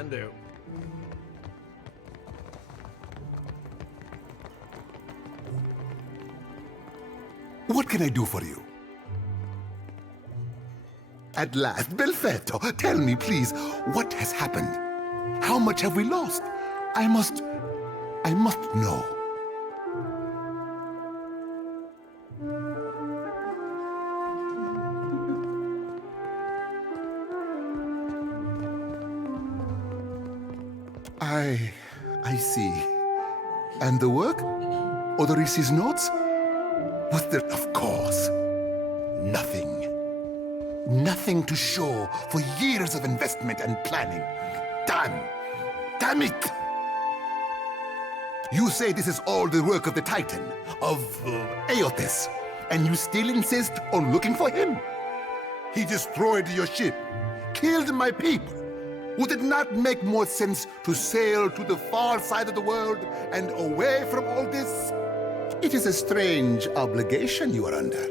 Can do. What can I do for you? At last, Belfetto, tell me, please, what has happened? How much have we lost? I must know. I see. And the work? Odorisi's notes? Was there, of course. Nothing. Nothing to show for years of investment and planning. Damn it! You say this is all the work of the Titan, of Aothis, and you still insist on looking for him? He destroyed your ship, killed my people. Would it not make more sense to sail to the far side of the world and away from all this? It is a strange obligation you are under.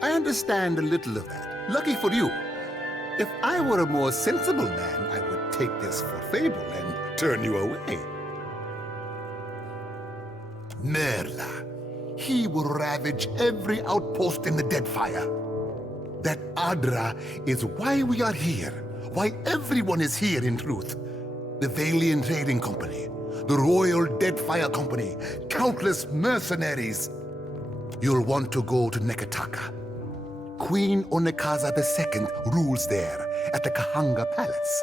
I understand a little of that. Lucky for you. If I were a more sensible man, I would take this for fable and turn you away. Merla, he will ravage every outpost in the Deadfire. That Adra is why we are here, why everyone is here in truth. The Valiant Trading Company, the Royal Deadfire Company, countless mercenaries. You'll want to go to Nekataka. Queen Onekaza II rules there at the Kahanga Palace.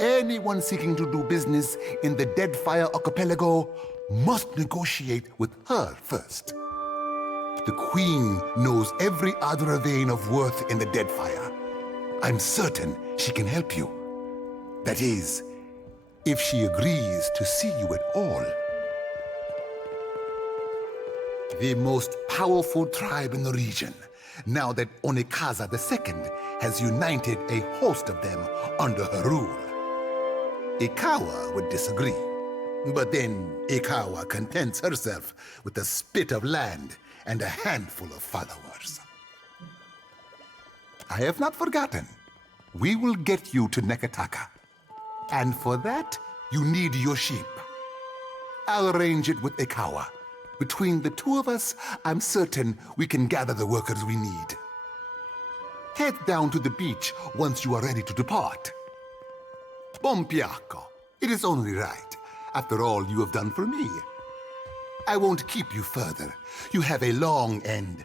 Anyone seeking to do business in the Deadfire Archipelago must negotiate with her first. The Queen knows every Adra vein of worth in the Deadfire. I'm certain she can help you. That is, if she agrees to see you at all. The most powerful tribe in the region, now that Onekaza II has united a host of them under her rule. Ikawa would disagree, but then Ikawa contents herself with a spit of land and a handful of followers. I have not forgotten. We will get you to Nekataka. And for that, you need your sheep. I'll arrange it with Ikawa. Between the two of us, I'm certain we can gather the workers we need. Head down to the beach once you are ready to depart. Bompiacco, it is only right, after all you have done for me. I won't keep you further. You have a long and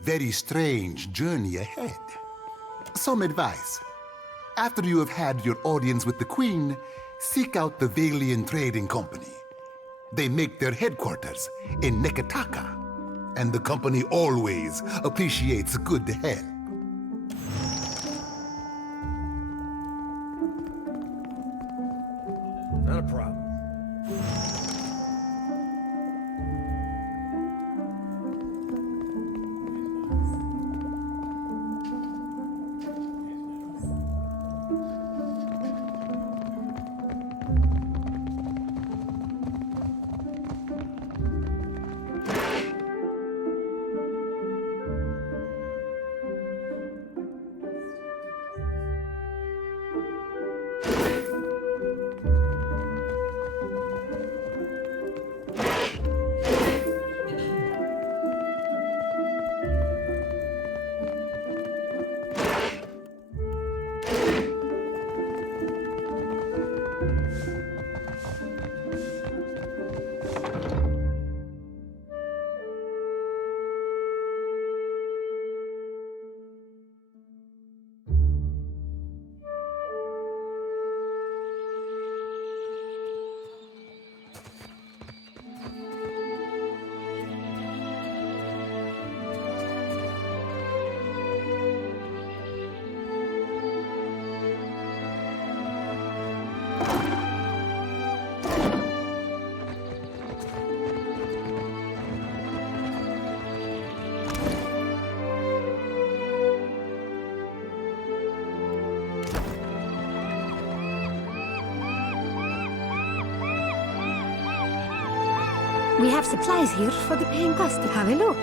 very strange journey ahead. Some advice. After you have had your audience with the Queen, seek out the Valiant Trading Company. They make their headquarters in Nekataka, and the company always appreciates good help. Not a problem. We have supplies here for the paying customer. Have a look.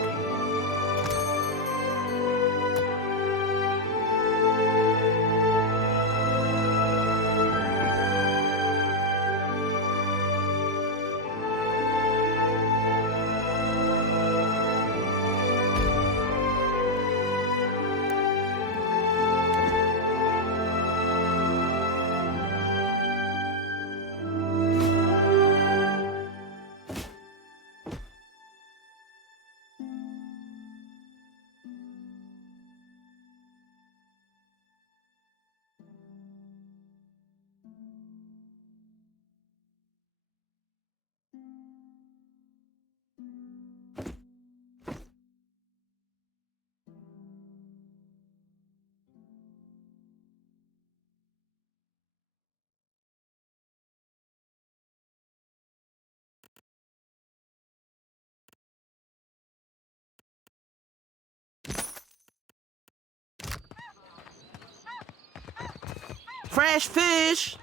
Fresh fish!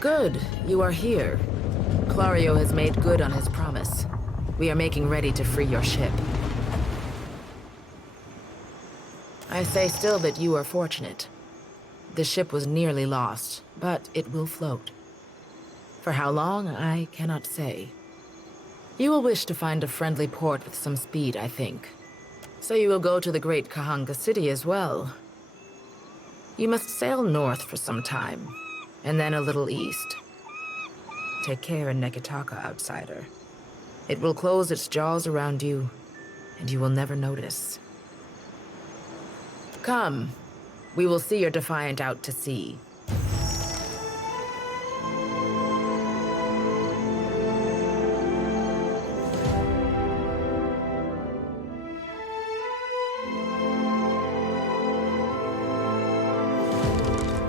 Good, you are here. Clario has made good on his promise. We are making ready to free your ship. I say still that you are fortunate. The ship was nearly lost, but it will float. For how long, I cannot say. You will wish to find a friendly port with some speed, I think. So you will go to the great Kahanga city as well. You must sail north for some time, and then a little east. Take care in Nekitaka, outsider. It will close its jaws around you, and you will never notice. Come, we will see your Defiant out to sea.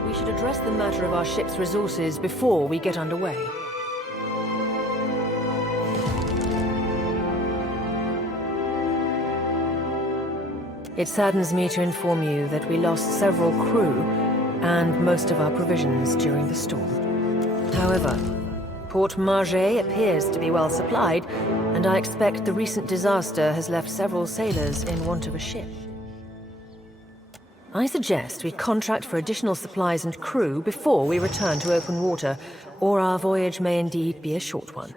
We should address the matter of our ship's resources before we get underway. It saddens me to inform you that we lost several crew and most of our provisions during the storm. However, Port Margé appears to be well supplied, and I expect the recent disaster has left several sailors in want of a ship. I suggest we contract for additional supplies and crew before we return to open water, or our voyage may indeed be a short one.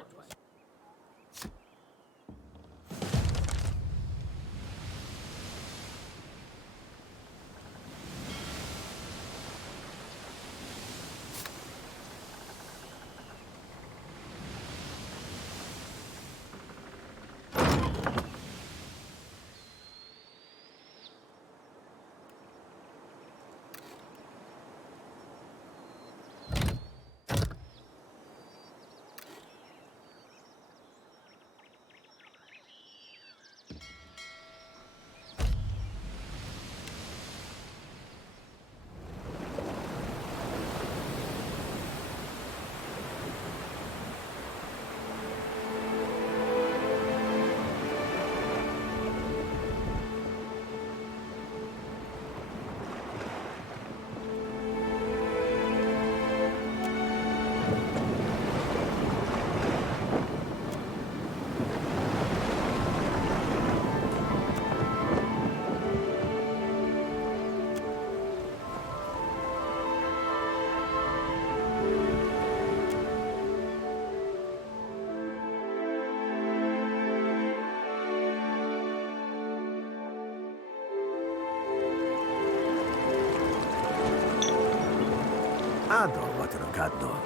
Vado, Watercado.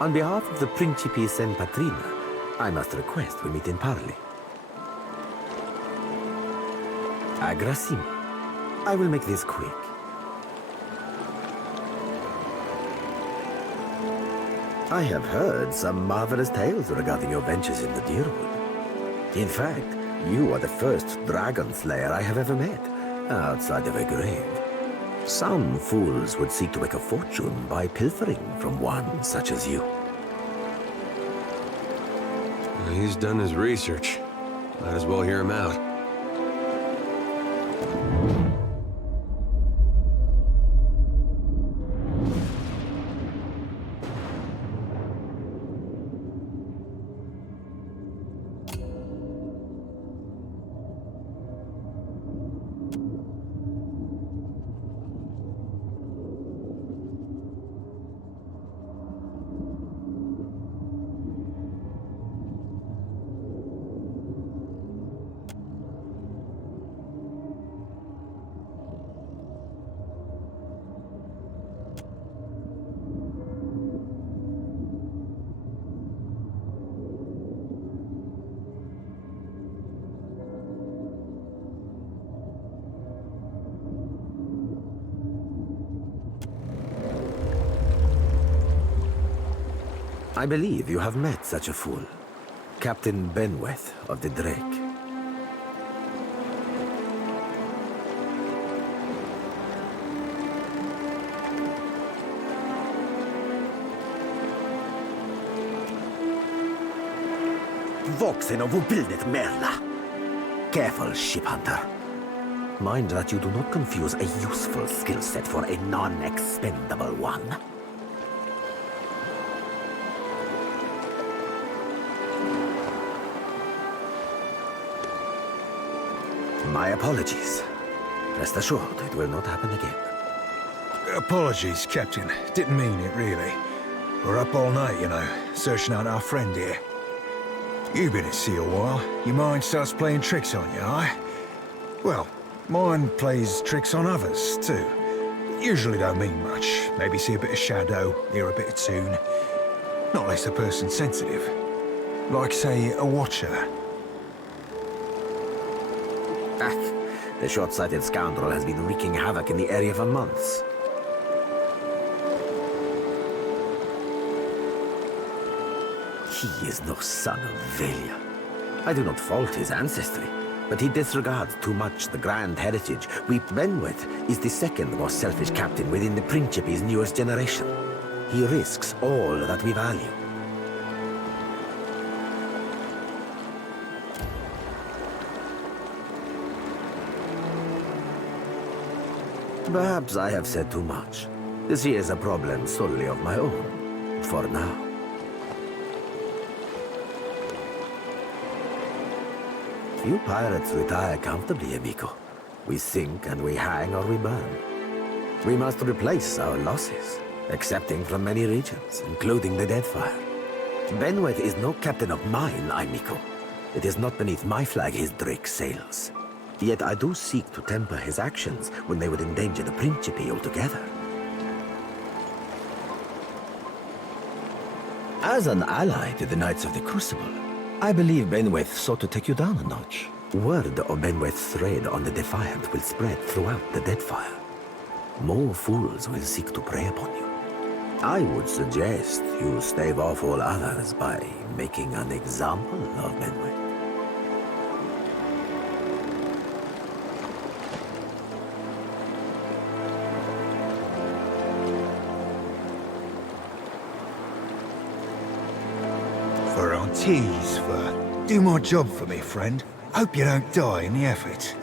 On behalf of the Principes and Patrina, I must request we meet in parley. Agrasimo. I will make this quick. I have heard some marvelous tales regarding your ventures in the Deerwood. In fact, you are the first dragon slayer I have ever met, outside of a grave. Some fools would seek to make a fortune by pilfering from one such as you. He's done his research. Might as well hear him out. I believe you have met such a fool. Captain Benweth of the Drake. Voxen of Ubildet Merla. Careful, ship hunter. Mind that you do not confuse a useful skill set for a non-expendable one. My apologies. Rest assured, it will not happen again. Apologies, Captain. Didn't mean it, really. We're up all night, you know, searching out our friend here. You've been at sea a while. Your mind starts playing tricks on you, aye? Well, mine plays tricks on others, too. Usually don't mean much. Maybe see a bit of shadow, hear a bit of tune. Not unless the person's sensitive. Like, say, a watcher. The short-sighted scoundrel has been wreaking havoc in the area for months. He is no son of Velia. I do not fault his ancestry, but he disregards too much the grand heritage. Benweth is the second most selfish captain within the Principe's newest generation. He risks all that we value. Perhaps I have said too much. This is a problem solely of my own, for now. Few pirates retire comfortably, amico. We sink and we hang or we burn. We must replace our losses, accepting from many regions, including the Deadfire. Benweth is no captain of mine, amico. It is not beneath my flag his Drake sails. Yet I do seek to temper his actions when they would endanger the Principe altogether. As an ally to the Knights of the Crucible, I believe Benweth sought to take you down a notch. Word of Benweth's raid on the Defiant will spread throughout the Deadfire. More fools will seek to prey upon you. I would suggest you stave off all others by making an example of Benweth. Tease for do my job for me, friend. Hope you don't die in the effort.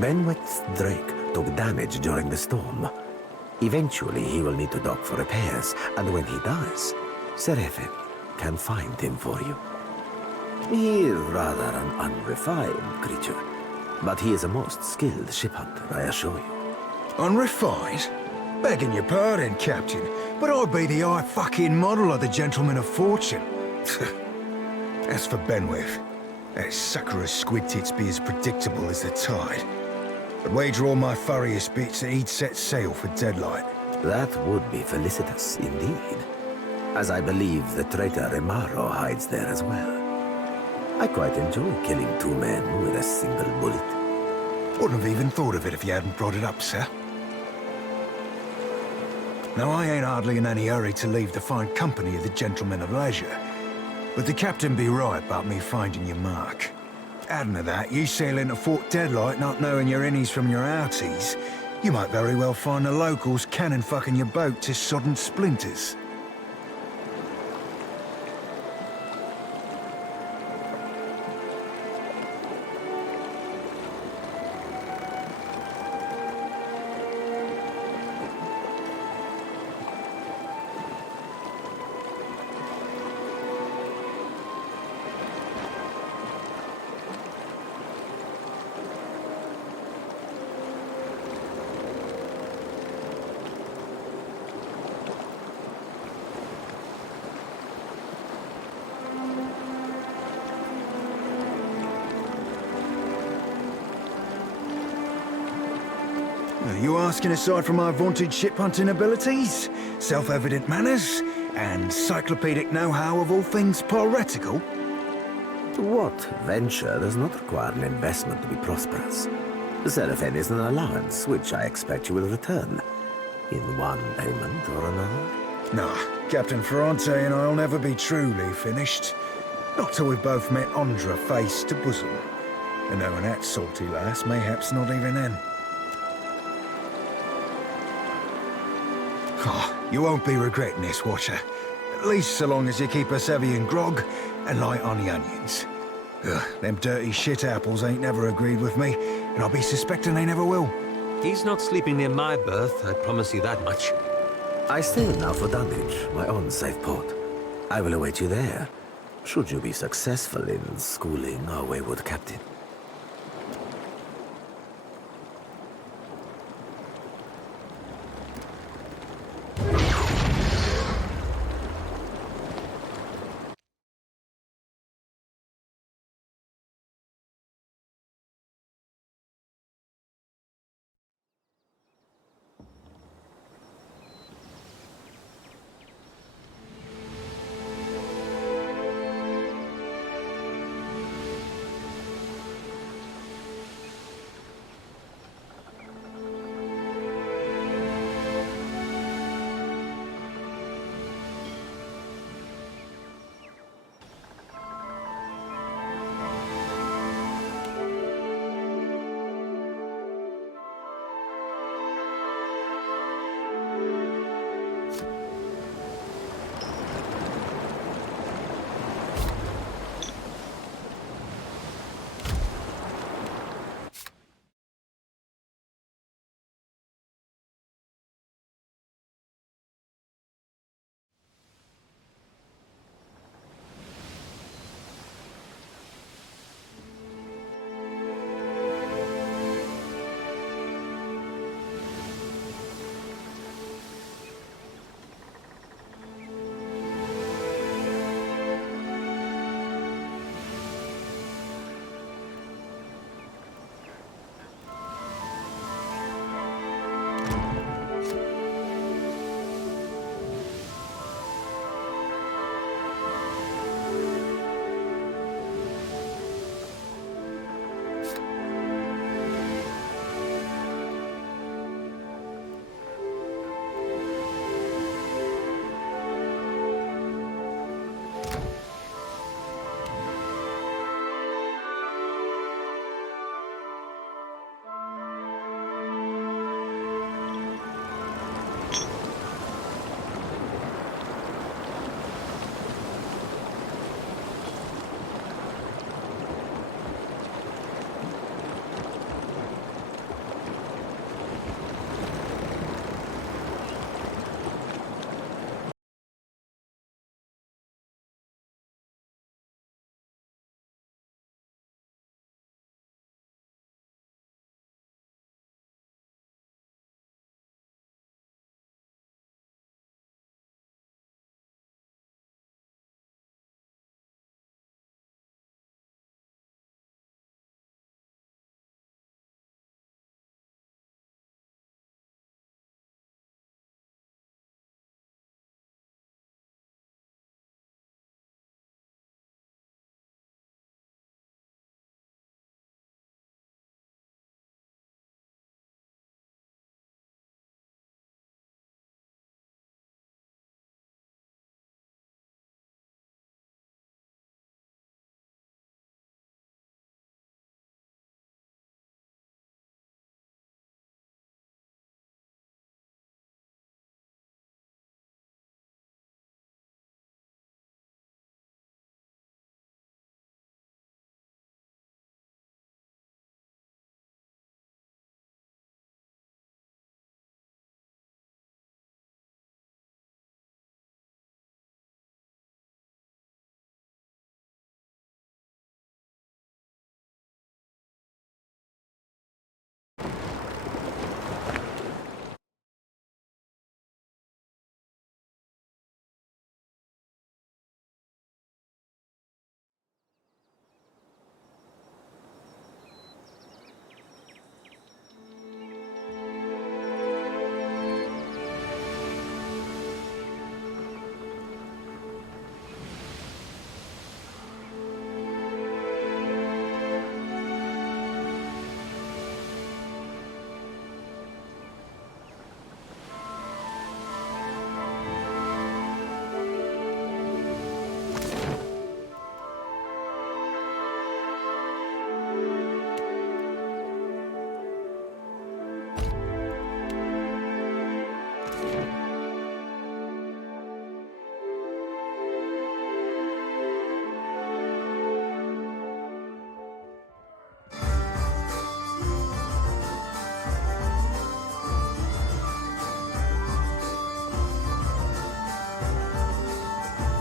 Benwick's Drake took damage during the storm. Eventually, he will need to dock for repairs, and when he does, Seraphin can find him for you. He is rather an unrefined creature, but he is a most skilled ship hunter, I assure you. Unrefined? Begging your pardon, Captain, but I'd be the fucking model of the gentleman of fortune. As for Benwith, that sucker of squid tits be as predictable as the tide. I'd wager all my furriest bits that he'd set sail for Deadlight. That would be felicitous indeed, as I believe the traitor Remaro hides there as well. I quite enjoy killing 2 men with a single bullet. Wouldn't have even thought of it if you hadn't brought it up, sir. Now, I ain't hardly in any hurry to leave the fine company of the gentlemen of leisure, but the captain be right about me finding your mark. Adding to that, you sail into Fort Deadlight not knowing your innies from your outies, you might very well find the locals cannon fucking your boat to sodden splinters. Are you asking aside from my vaunted ship-hunting abilities, self-evident manners, and encyclopedic know-how of all things piratical? What venture does not require an investment to be prosperous? Seraphin is an allowance, which I expect you will return, in one payment or another. Nah, Captain Ferrante and I'll never be truly finished. Not till we've both met Andra face to bosom. And knowing that salty lass, mayhaps not even then. Oh, you won't be regretting this, Watcher. At least so long as you keep us heavy in grog and light on the onions. Ugh, them dirty shit apples ain't never agreed with me, and I'll be suspecting they never will. He's not sleeping near my berth, I promise you that much. I sail now for Dunwich, my own safe port. I will await you there, should you be successful in schooling our wayward captain.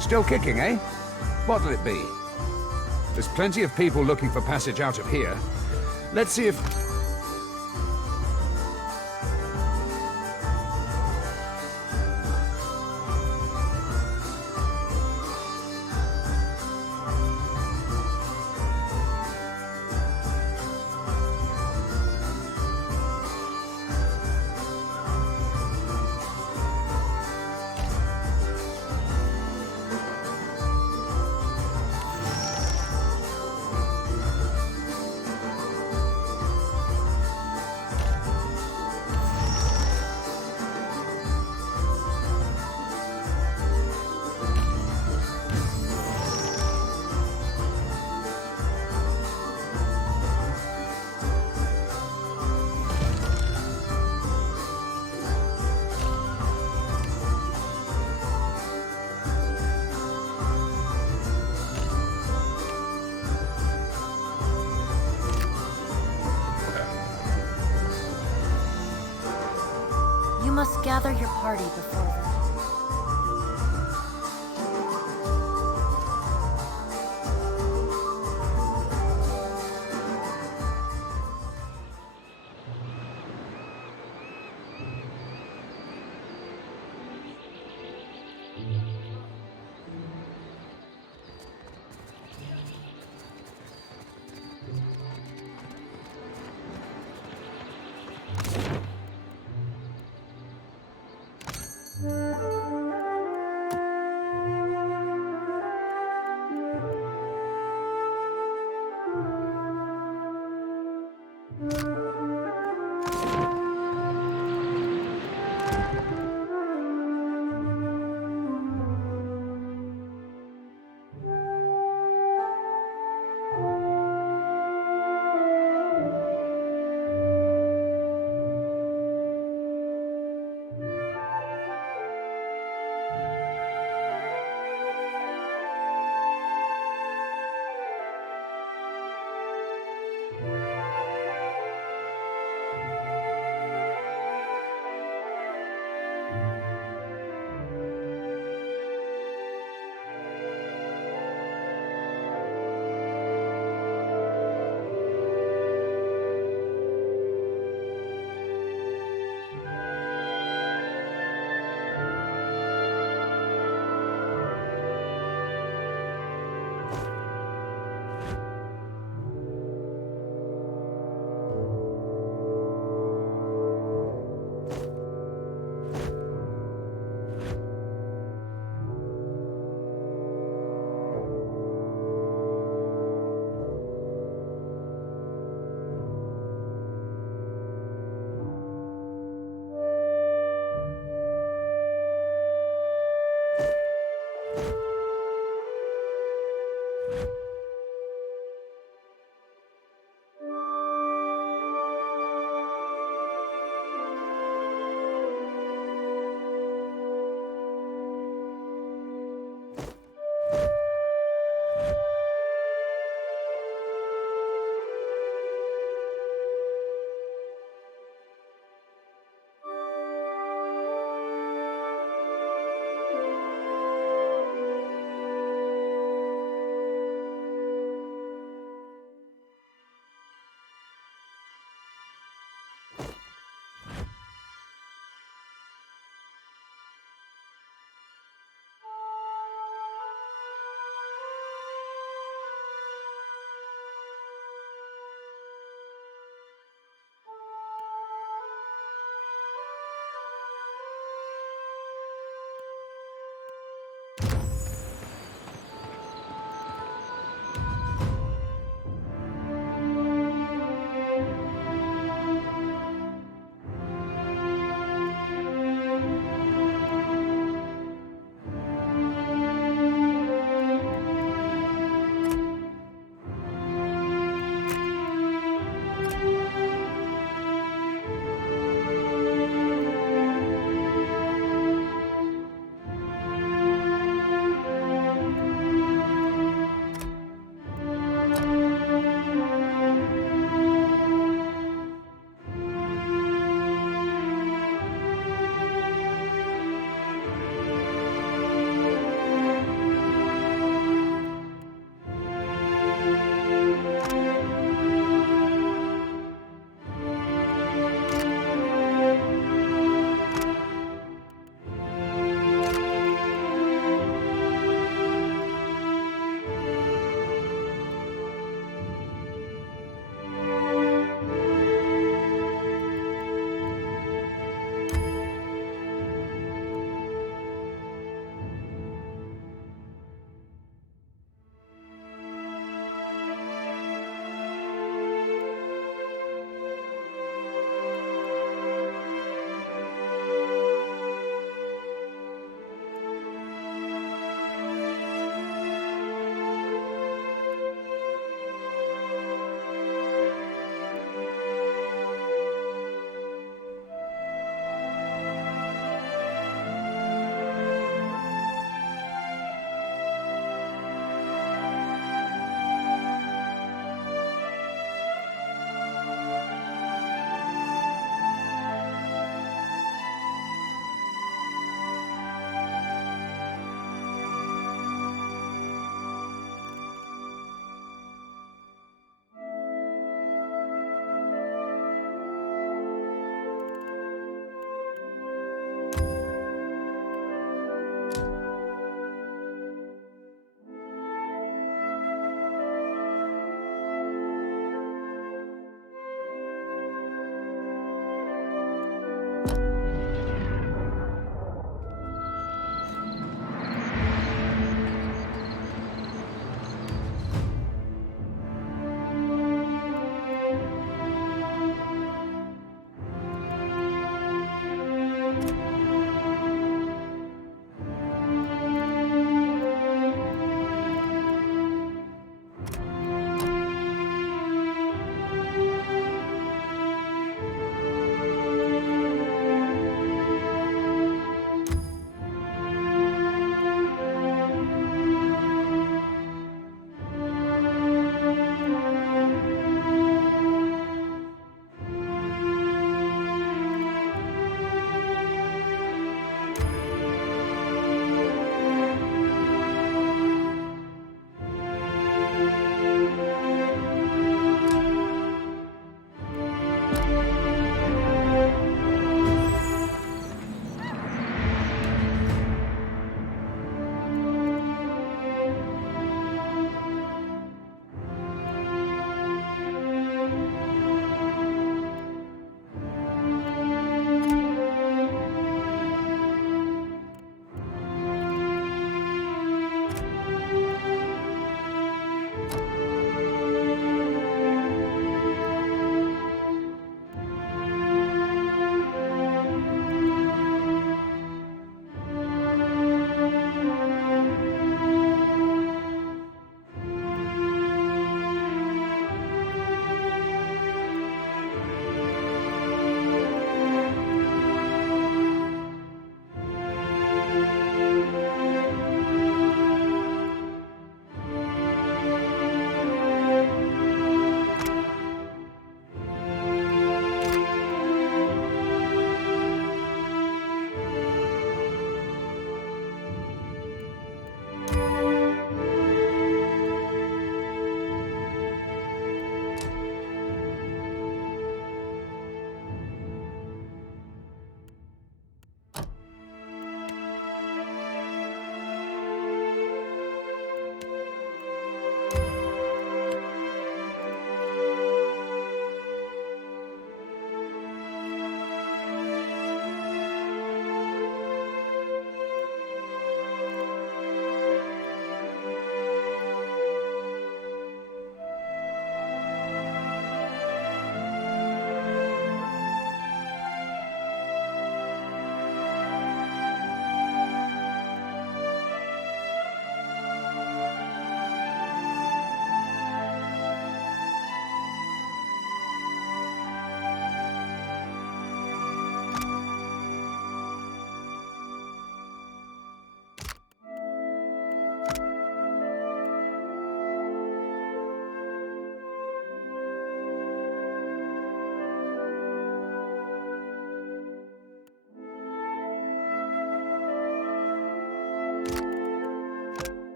Still kicking, eh? What'll it be? There's plenty of people looking for passage out of here. Let's see if... You must gather your party before them.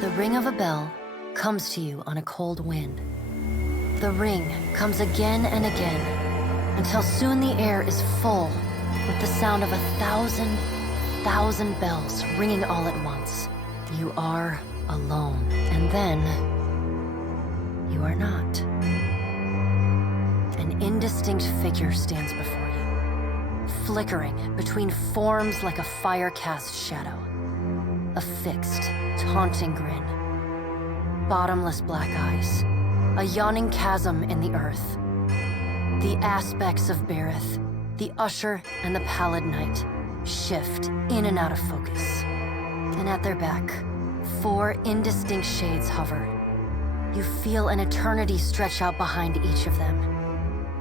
The ring of a bell comes to you on a cold wind. The ring comes again and again, until soon the air is full with the sound of 1,000 bells ringing all at once. You are alone, and then you are not. An indistinct figure stands before you, flickering between forms like a fire-cast shadow. A fixed, taunting grin, bottomless black eyes, a yawning chasm in the earth. The aspects of Berith, the Usher and the Pallid Knight, shift in and out of focus. And at their back, 4 indistinct shades hover. You feel an eternity stretch out behind each of them,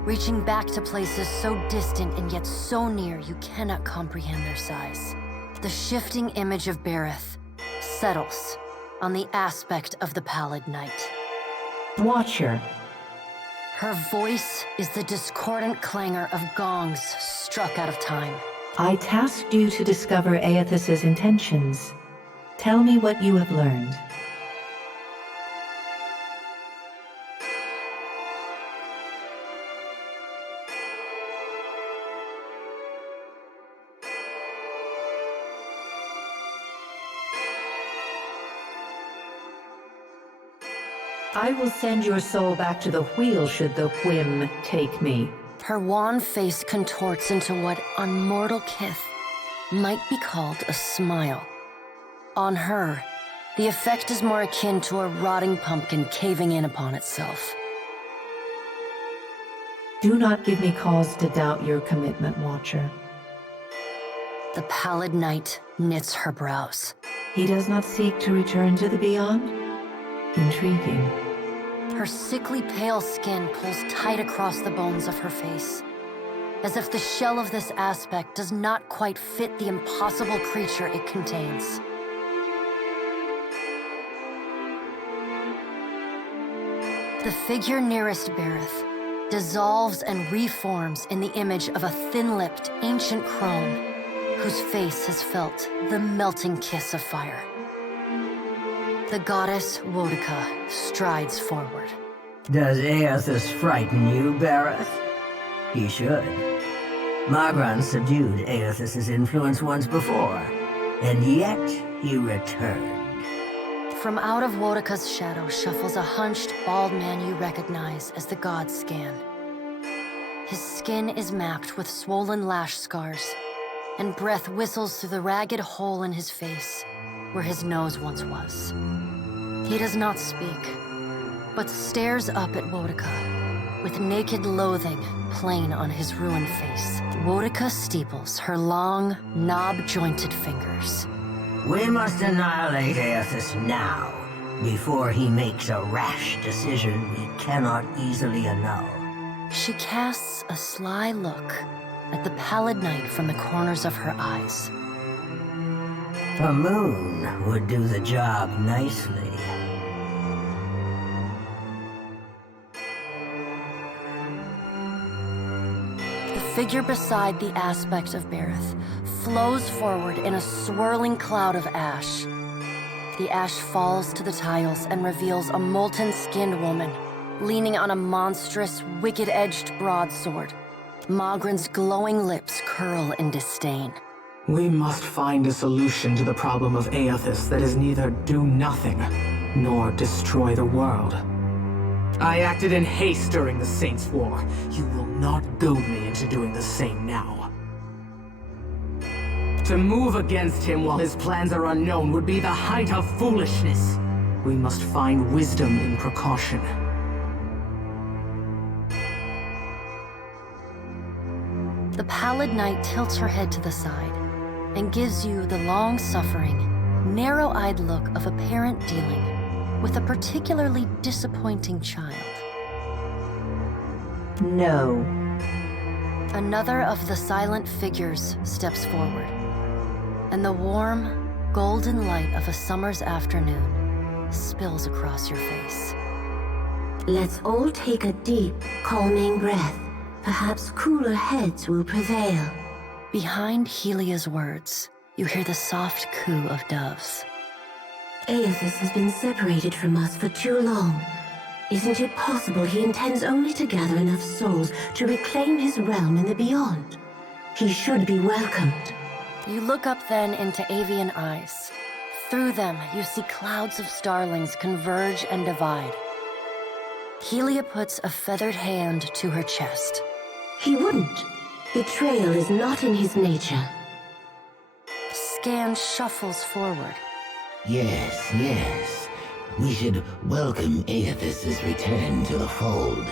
reaching back to places so distant and yet so near you cannot comprehend their size. The shifting image of Berith settles on the aspect of the Pallid Knight. Watcher. Her voice is the discordant clangor of gongs struck out of time. I tasked you to discover Aethys's intentions. Tell me what you have learned. I will send your soul back to the wheel should the whim take me. Her wan face contorts into what on mortal kith might be called a smile. On her, the effect is more akin to a rotting pumpkin caving in upon itself. Do not give me cause to doubt your commitment, Watcher. The Pallid Knight knits her brows. He does not seek to return to the beyond? Intriguing. Her sickly pale skin pulls tight across the bones of her face, as if the shell of this aspect does not quite fit the impossible creature it contains. The figure nearest Berith dissolves and reforms in the image of a thin-lipped, ancient crone whose face has felt the melting kiss of fire. The goddess Wodica strides forward. Does Aethys frighten you, Berith? He should. Magran subdued Aethys's influence once before, and yet he returned. From out of Wodica's shadow shuffles a hunched, bald man you recognize as the god Scan. His skin is mapped with swollen lash scars, and breath whistles through the ragged hole in his face where his nose once was. He does not speak, but stares up at Wodica, with naked loathing plain on his ruined face. Wodica steeples her long, knob-jointed fingers. We must annihilate Aethys now, before he makes a rash decision we cannot easily annul. She casts a sly look at the Pallid Knight from the corners of her eyes. A moon would do the job nicely. The figure beside the aspect of Berith flows forward in a swirling cloud of ash. The ash falls to the tiles and reveals a molten-skinned woman leaning on a monstrous, wicked-edged broadsword. Magran's glowing lips curl in disdain. We must find a solution to the problem of Aethys that is neither do nothing, nor destroy the world. I acted in haste during the Saints' War. You will not goad me into doing the same now. To move against him while his plans are unknown would be the height of foolishness. We must find wisdom in precaution. The Pallid Knight tilts her head to the side and gives you the long-suffering, narrow-eyed look of a parent dealing with a particularly disappointing child. No. Another of the silent figures steps forward. and the warm, golden light of a summer's afternoon spills across your face. Let's all take a deep, calming breath. Perhaps cooler heads will prevail. Behind Helia's words, you hear the soft coo of doves. Aethys has been separated from us for too long. Isn't it possible he intends only to gather enough souls to reclaim his realm in the beyond? He should be welcomed. You look up then into avian eyes. Through them, you see clouds of starlings converge and divide. Helia puts a feathered hand to her chest. He wouldn't. Betrayal is not in his nature. Scan shuffles forward. Yes, yes. We should welcome Aethys' return to the fold.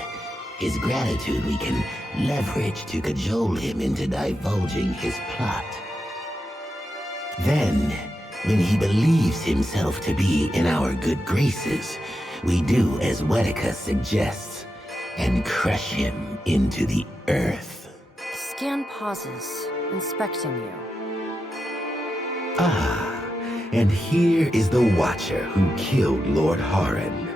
His gratitude we can leverage to cajole him into divulging his plot. Then, when he believes himself to be in our good graces, we do as Wetica suggests, and crush him into the earth. Scan pauses, inspecting you. Ah, and here is the Watcher who killed Lord Harren,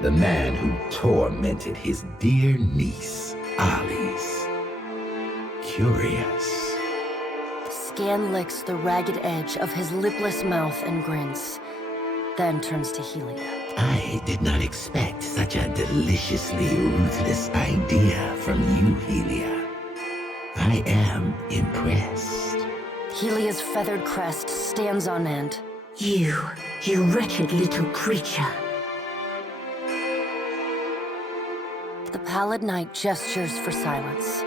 the man who tormented his dear niece, Alice. Curious. Scan licks the ragged edge of his lipless mouth and grins, then turns to Helia. I did not expect such a deliciously ruthless idea from you, Helia. I am impressed. Helia's feathered crest stands on end. You wretched little creature. The pallid knight gestures for silence.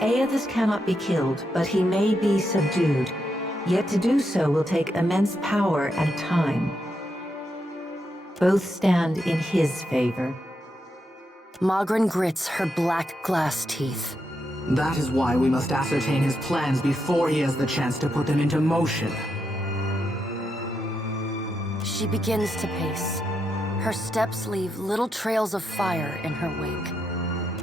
Aethys cannot be killed, but he may be subdued. Yet to do so will take immense power and time. Both stand in his favor. Magran grits her black glass teeth. That is why we must ascertain his plans before he has the chance to put them into motion. She begins to pace. Her steps leave little trails of fire in her wake.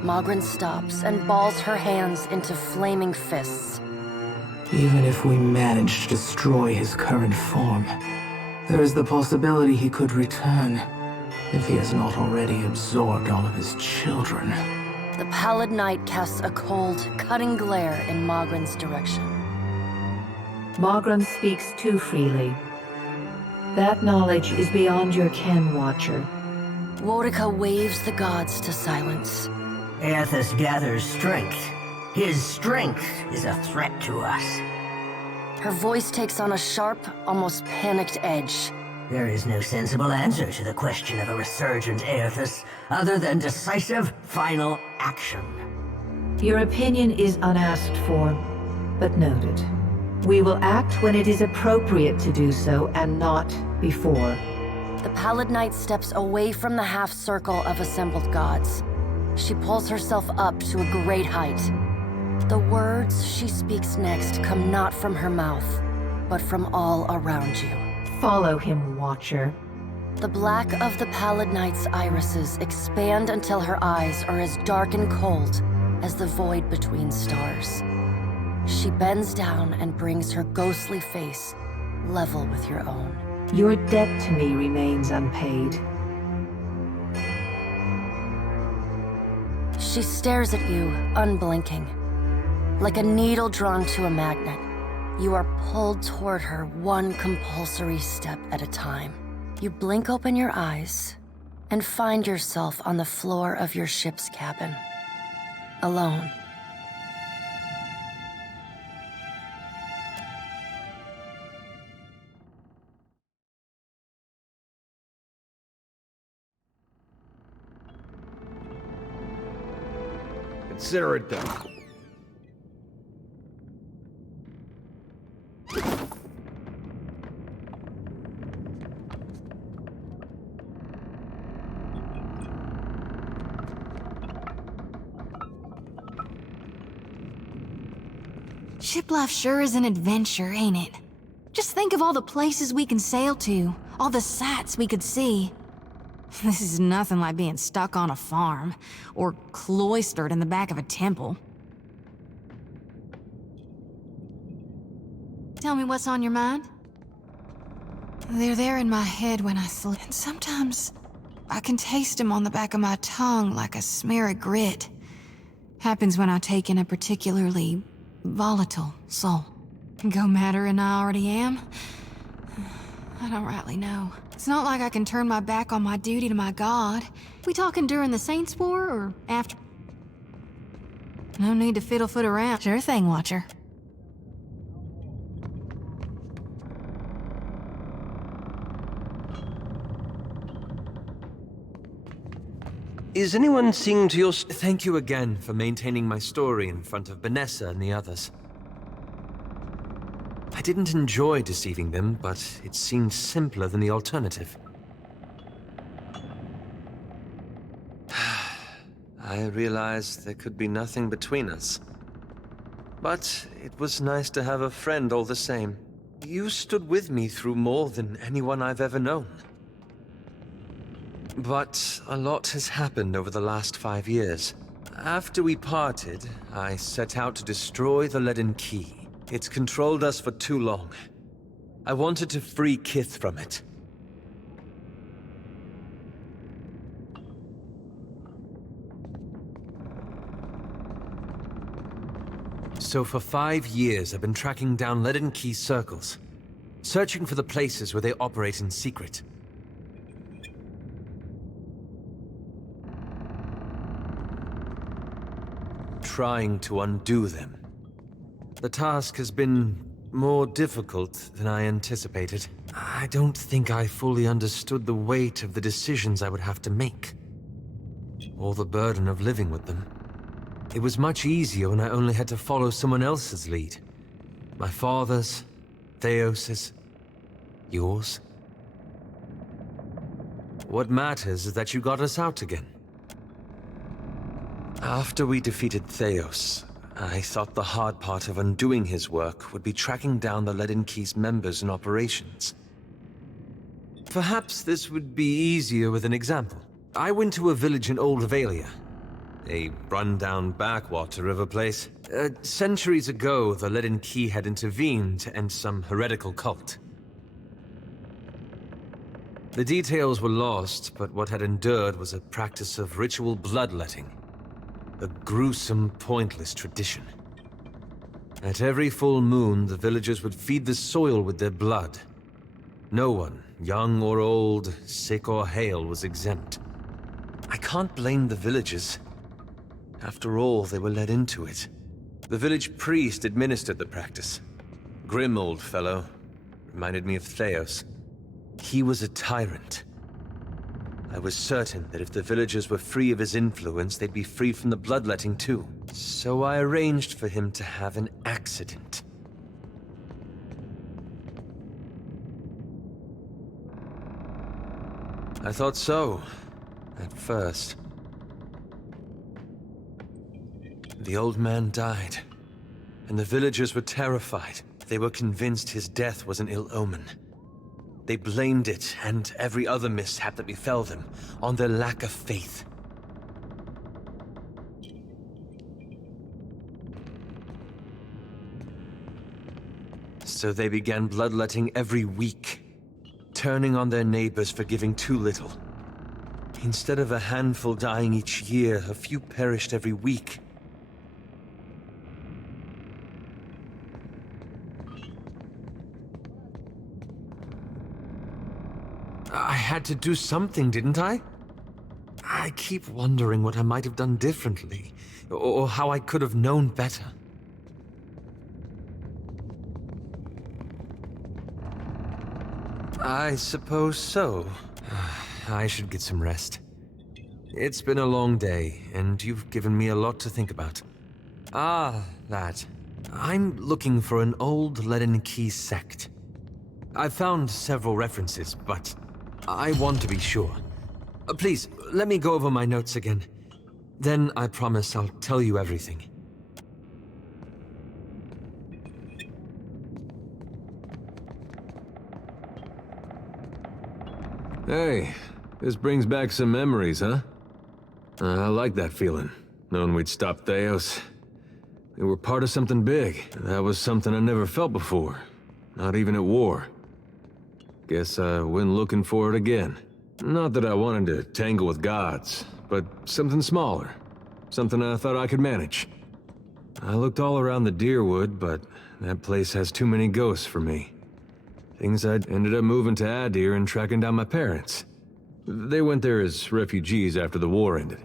Magran stops and balls her hands into flaming fists. Even if we manage to destroy his current form, there is the possibility he could return, if he has not already absorbed all of his children. The pallid knight casts a cold, cutting glare in Magran's direction. Magran speaks too freely. That knowledge is beyond your ken, Watcher. Wotica waves the gods to silence. Aethys gathers strength. His strength is a threat to us. Her voice takes on a sharp, almost panicked edge. There is no sensible answer to the question of a resurgent Aethys other than decisive, final action. Your opinion is unasked for, but noted. We will act when it is appropriate to do so, and not before. The pallid knight steps away from the half-circle of assembled gods. She pulls herself up to a great height. The words she speaks next come not from her mouth, but from all around you. Follow him, Watcher. The black of the pallid knight's irises expand until her eyes are as dark and cold as the void between stars. She bends down and brings her ghostly face level with your own. Your debt to me remains unpaid. She stares at you, unblinking. Like a needle drawn to a magnet, you are pulled toward her one compulsory step at a time. You blink open your eyes and find yourself on the floor of your ship's cabin, alone. Consider it done. Ship life sure is an adventure, ain't it? Just think of all the places we can sail to, all the sights we could see. This is nothing like being stuck on a farm, or cloistered in the back of a temple. Tell me what's on your mind. They're there in my head when I sleep, and sometimes I can taste them on the back of my tongue like a smear of grit. Happens when I take in a particularly volatile soul. Go madder than I already am? I don't rightly know. It's not like I can turn my back on my duty to my god. We talking during the Saints' War or after? No need to fiddle-foot around. Sure thing, Watcher. Is anyone seeing to your... Thank you again for maintaining my story in front of Vanessa and the others. I didn't enjoy deceiving them, but it seemed simpler than the alternative. I realized there could be nothing between us. But it was nice to have a friend all the same. You stood with me through more than anyone I've ever known. But a lot has happened over the last 5 years. After we parted, I set out to destroy the Leaden Key. It's controlled us for too long. I wanted to free Kith from it. So for 5 years, I've been tracking down Leaden Key circles, searching for the places where they operate in secret. Trying to undo them. The task has been more difficult than I anticipated. I don't think I fully understood the weight of the decisions I would have to make, or the burden of living with them. It was much easier when I only had to follow someone else's lead. My father's, Theos's, yours. What matters is that you got us out again. After we defeated Theos, I thought the hard part of undoing his work would be tracking down the Leaden Key's members and operations. Perhaps this would be easier with an example. I went to a village in Old Valia, a run-down backwater of a place. Centuries ago, the Leaden Key had intervened to end some heretical cult. The details were lost, but what had endured was a practice of ritual bloodletting. A gruesome, pointless tradition. At every full moon, the villagers would feed the soil with their blood. No one, young or old, sick or hale, was exempt. I can't blame the villagers. After all, they were led into it. The village priest administered the practice. Grim old fellow. Reminded me of Theos. He was a tyrant. I was certain that if the villagers were free of his influence, they'd be free from the bloodletting too. So I arranged for him to have an accident. I thought so, at first. The old man died, and the villagers were terrified. They were convinced his death was an ill omen. They blamed it, and every other mishap that befell them, on their lack of faith. So they began bloodletting every week, turning on their neighbors for giving too little. Instead of a handful dying each year, a few perished every week. I had to do something, didn't I? I keep wondering what I might have done differently, or how I could have known better. I suppose so. I should get some rest. It's been a long day, and you've given me a lot to think about. Ah, that. I'm looking for an old Leaden Key sect. I've found several references, but I want to be sure. Please, let me go over my notes again. Then I promise I'll tell you everything. Hey, this brings back some memories, huh? I like that feeling, knowing we'd stopped Theos. We were part of something big. That was something I never felt before. not even at war. Guess I went looking for it again. Not that I wanted to tangle with gods, but something smaller. Something I thought I could manage. I looked all around the Deerwood, but that place has too many ghosts for me. Things I ended up moving to Adir and tracking down my parents. They went there as refugees after the war ended.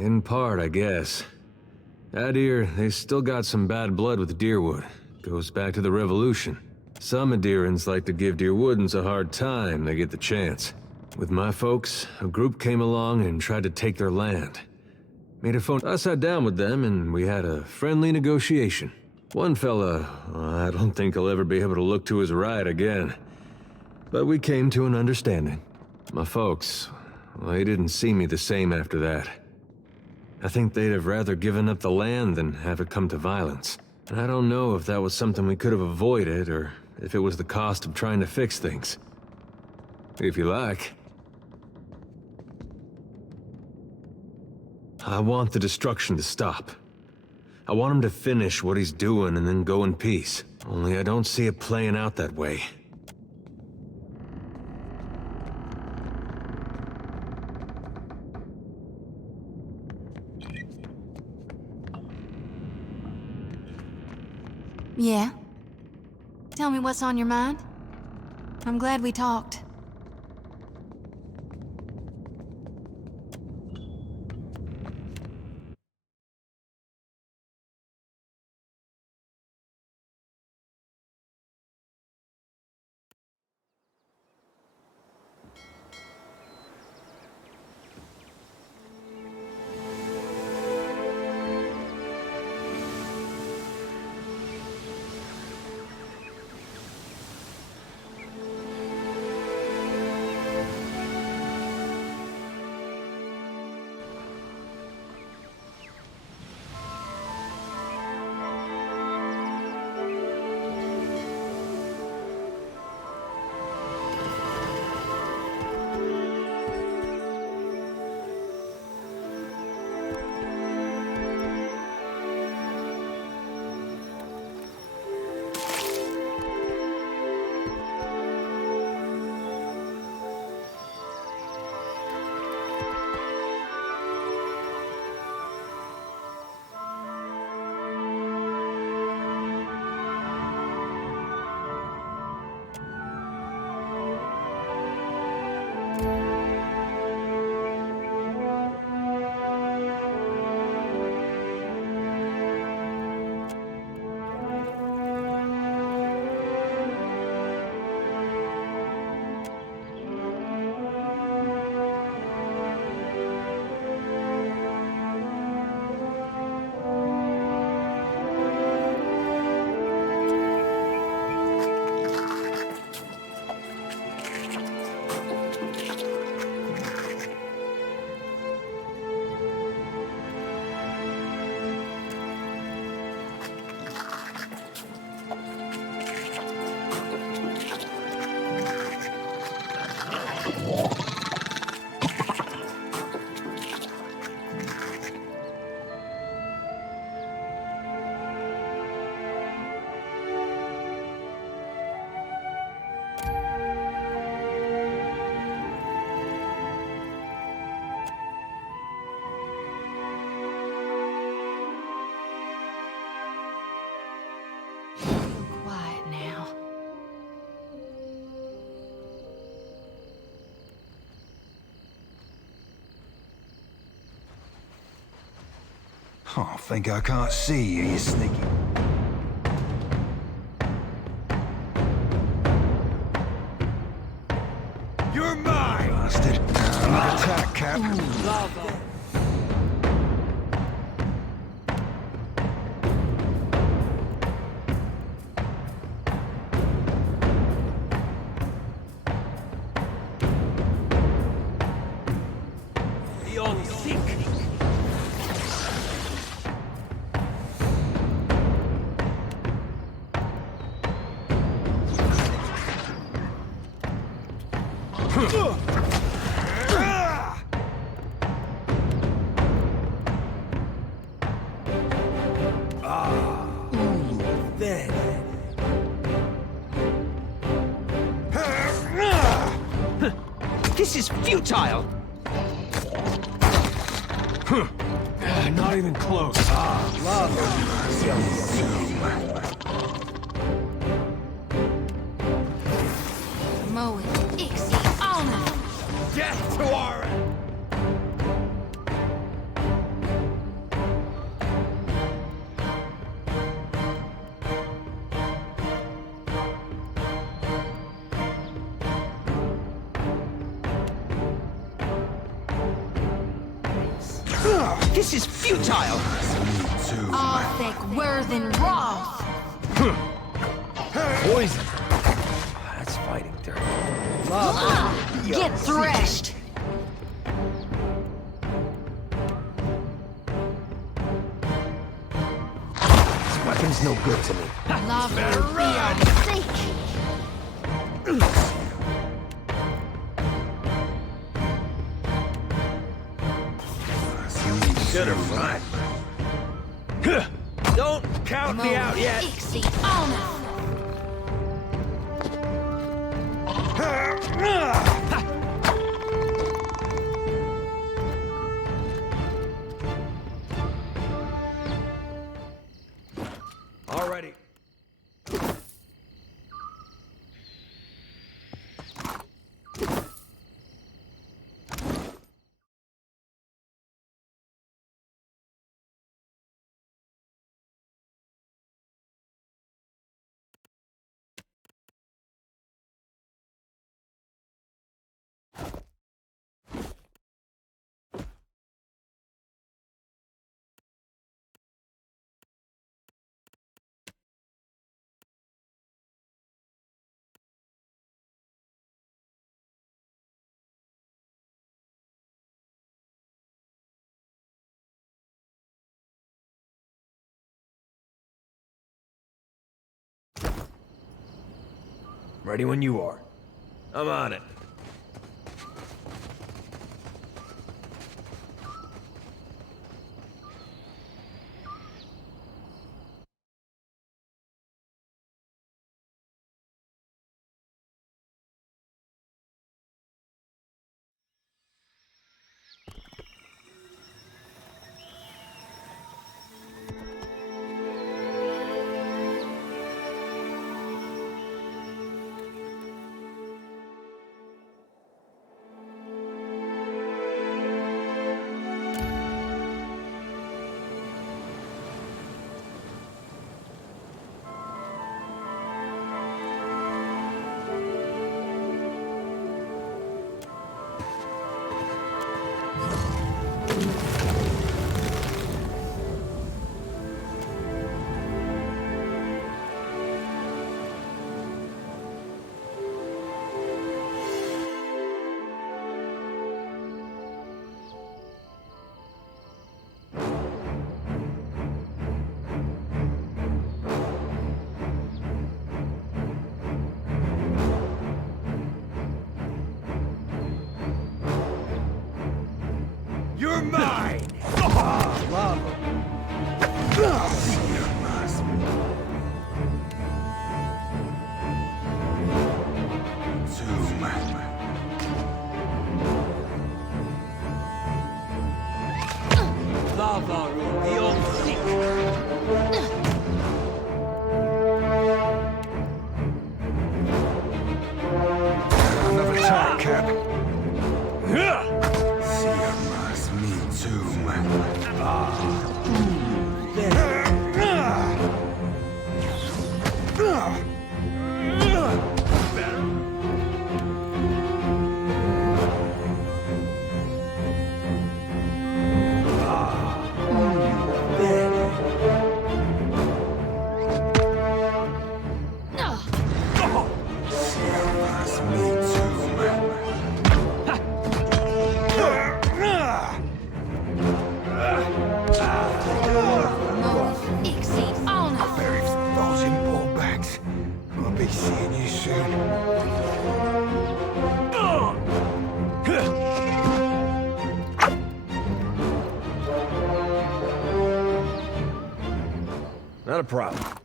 In part, I guess. Adir, they still got some bad blood with Deerwood. Goes back to the Revolution. Some Adirans like to give Deerwoodans a hard time they get the chance. With my folks, a group came along and tried to take their land. Made a phone. I sat down with them and we had a friendly negotiation. One fella, I don't think he'll ever be able to look to his right again. But we came to an understanding. My folks, well, they didn't see me the same after that. I think they'd have rather given up the land than have it come to violence. And I don't know if that was something we could have avoided, or if it was the cost of trying to fix things. If you like. I want the destruction to stop. I want him to finish what he's doing and then go in peace. Only I don't see it playing out that way. Yeah? Tell me what's on your mind. I'm glad we talked. Oh, think I can't see you, you sneaky... You're mine! Bastard. Attack, Cap. This is futile! Not even close. Moe, Ixie, Alma! Death to our... This is futile! Arthek, Worthen, Roth! Poison. That's fighting dirt. Get threshed! This weapon's no good to me. Love will be our sake! Should have run. Don't count me out yet. Ixie, Alma! Already. Ready when you are. I'm on it. You're mine! Another attack, Cap. See you must me too. Not a problem.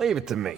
Leave it to me.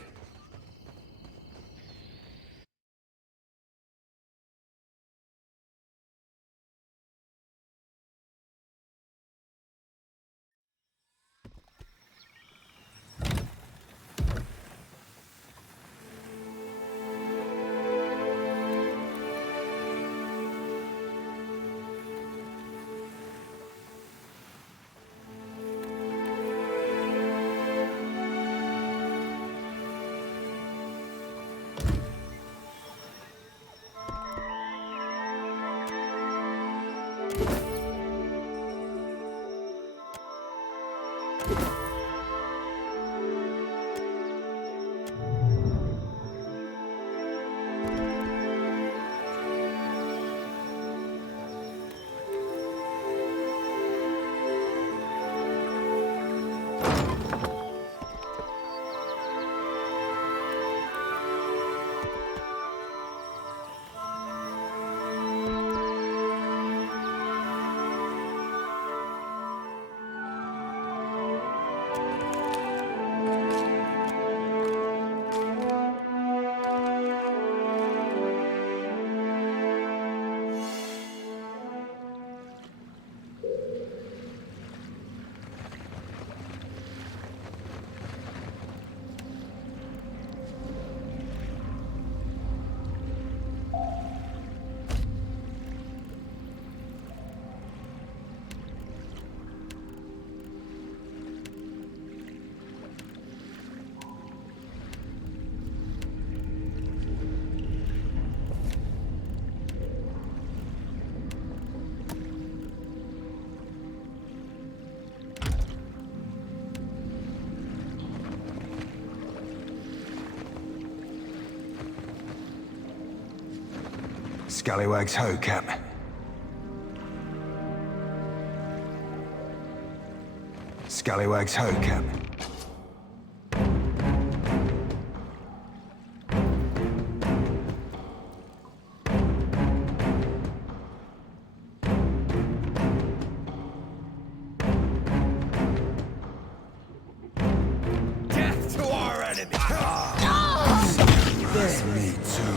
Scallywags ho, Cap. Scallywags ho, Cap. must me too.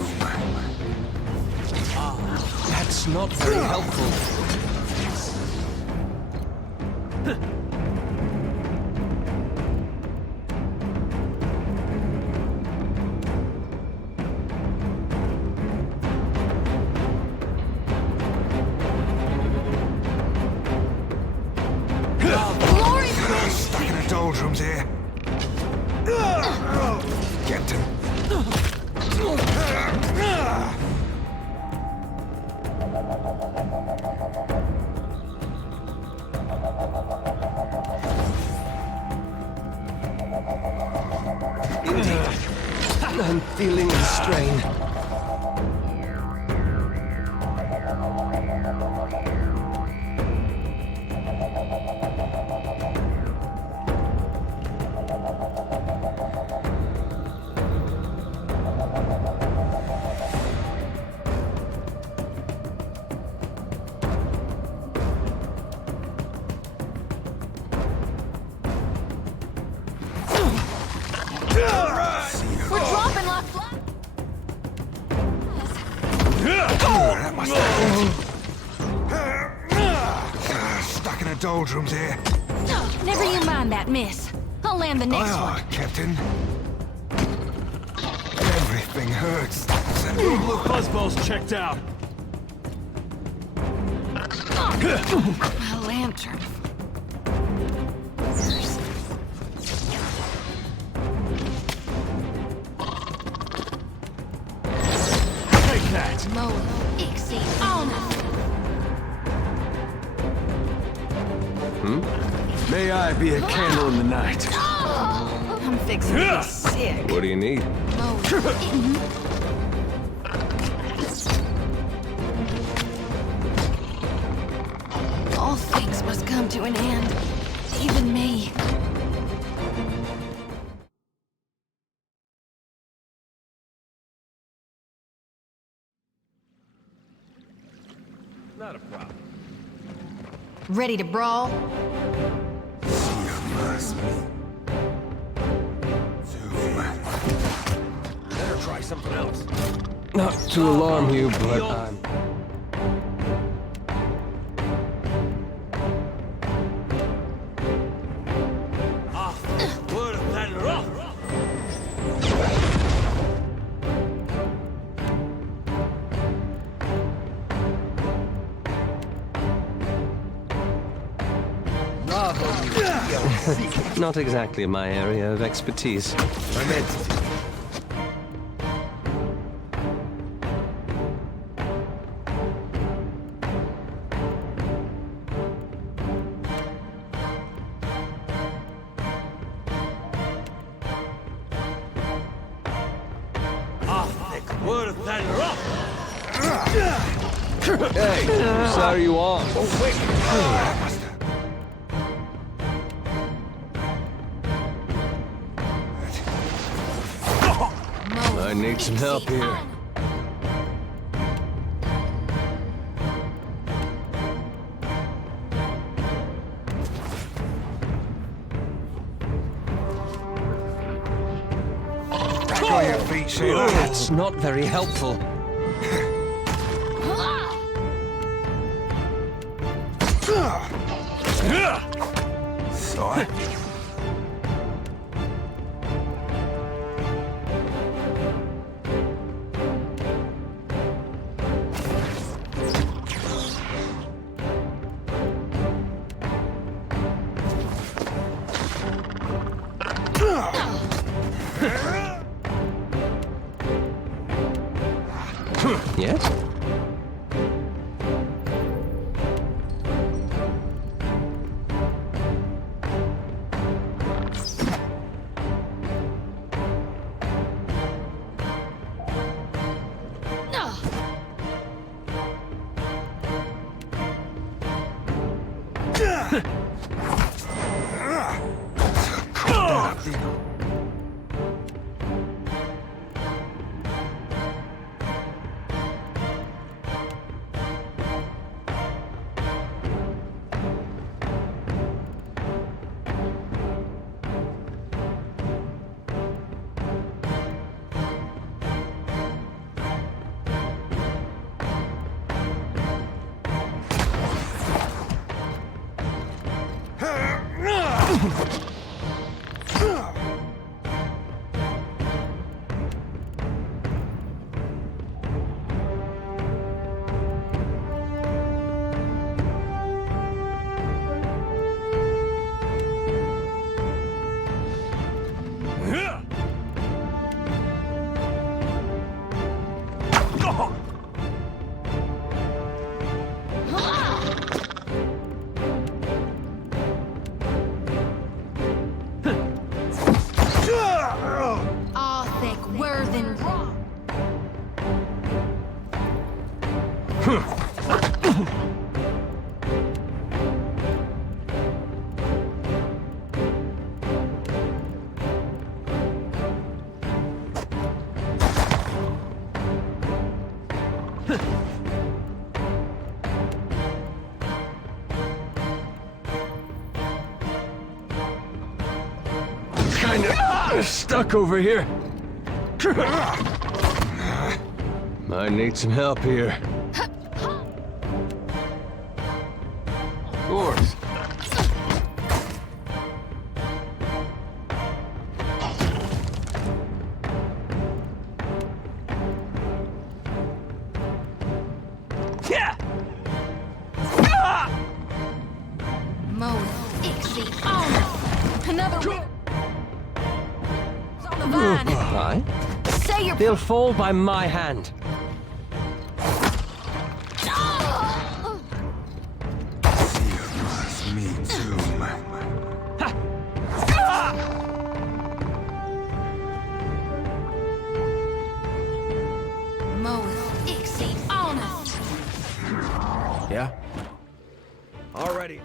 That's not very helpful. Stuck in the doldrums here. Captain. I'm feeling the strain. We're dropping like flies. That must stuck in the doldrums here. Never you mind that, miss. I'll land the next one. Captain. Everything hurts. Buzzball's checked out. My lantern. Take that. Mo, Ixie, on May I be a candle in the night? I'm fixing to be sick. What do you need? Mo, all things must come to an end. Even me. Not a problem. Ready to brawl? Better try something else. Not to alarm you, but I'm... Not exactly my area of expertise. I meant to. Hey, whose side are you on? Oh, wait. I need some help here. Back on your feet, Sheila. That's not very helpful. Sorry. Yes? Kinda stuck over here. Might need some help here. Of course. They'll fall by my hand. Me too, Yeah? Alrighty.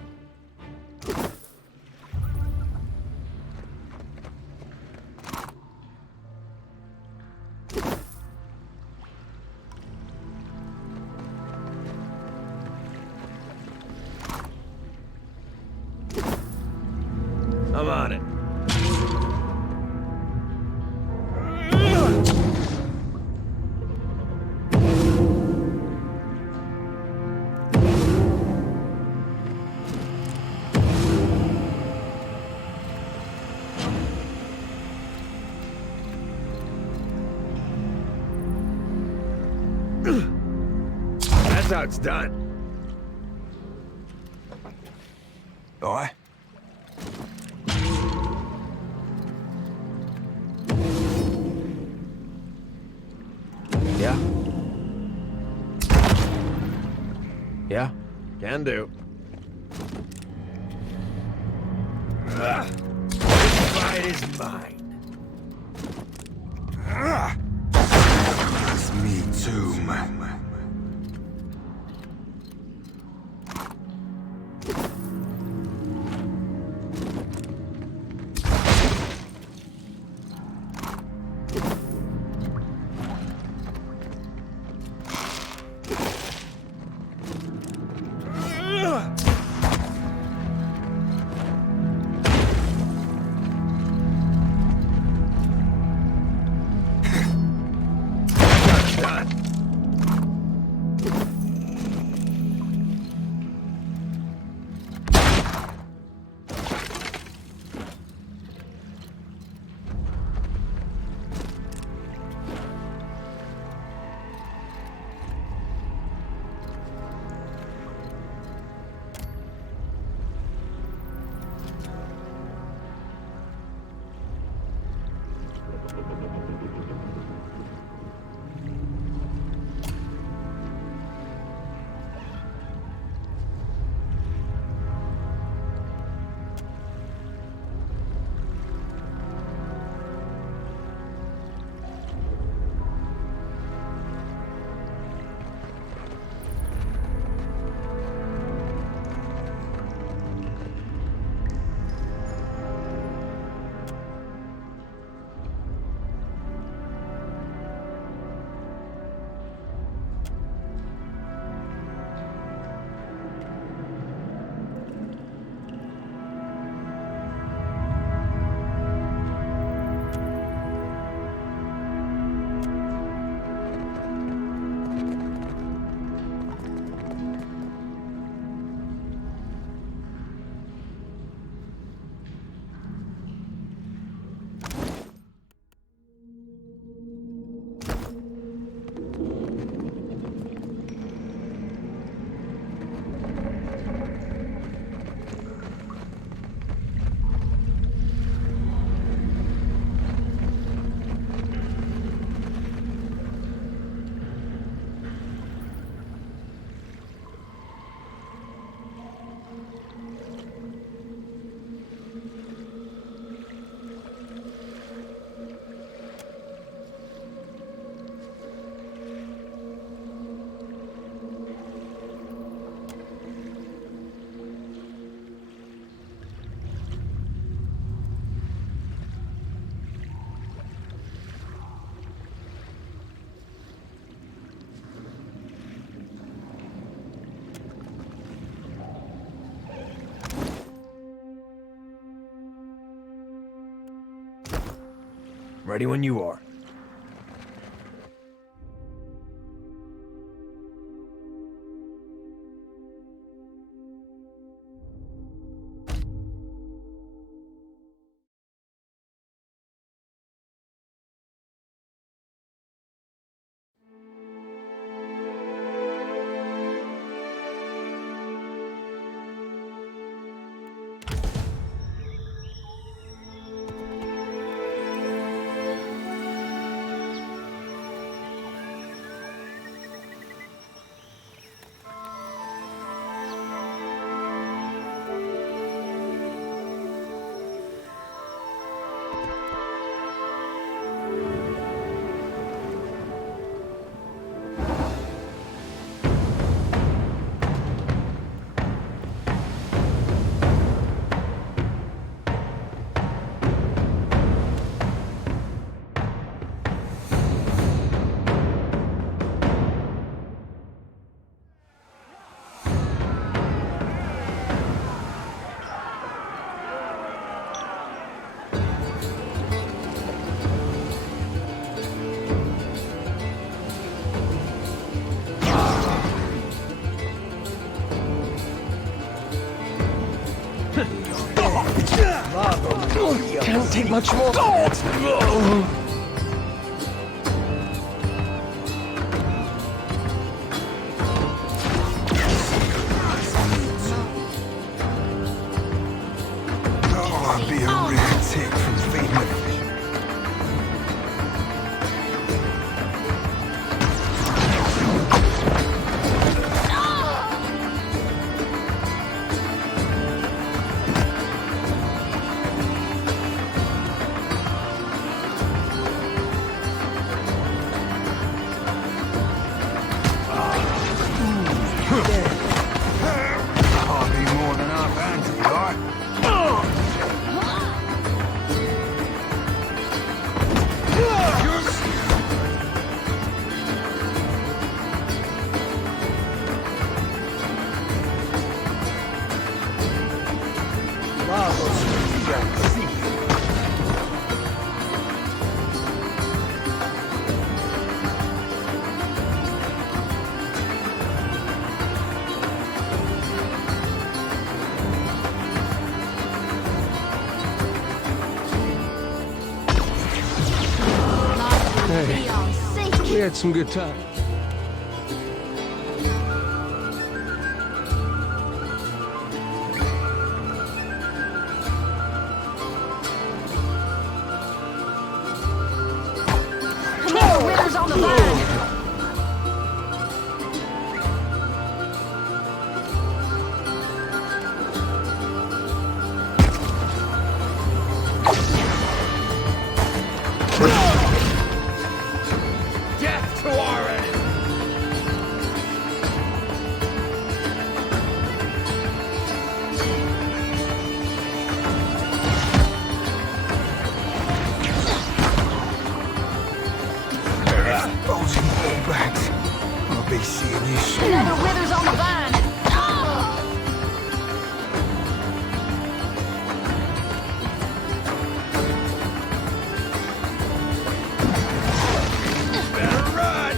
I'm on it. That's how it's done. Oi? Yeah? Yeah, can do. This fight is mine. It's me too, man. Ready when you are. Can't take much more. I'd be a real tick from feeding it. Hardly more than half hands, you are. Hey, we had some good times. No winners on the line! Death to Warren! Bulging ball bags. I'll be seeing you soon. Another withers on the vine! Better run!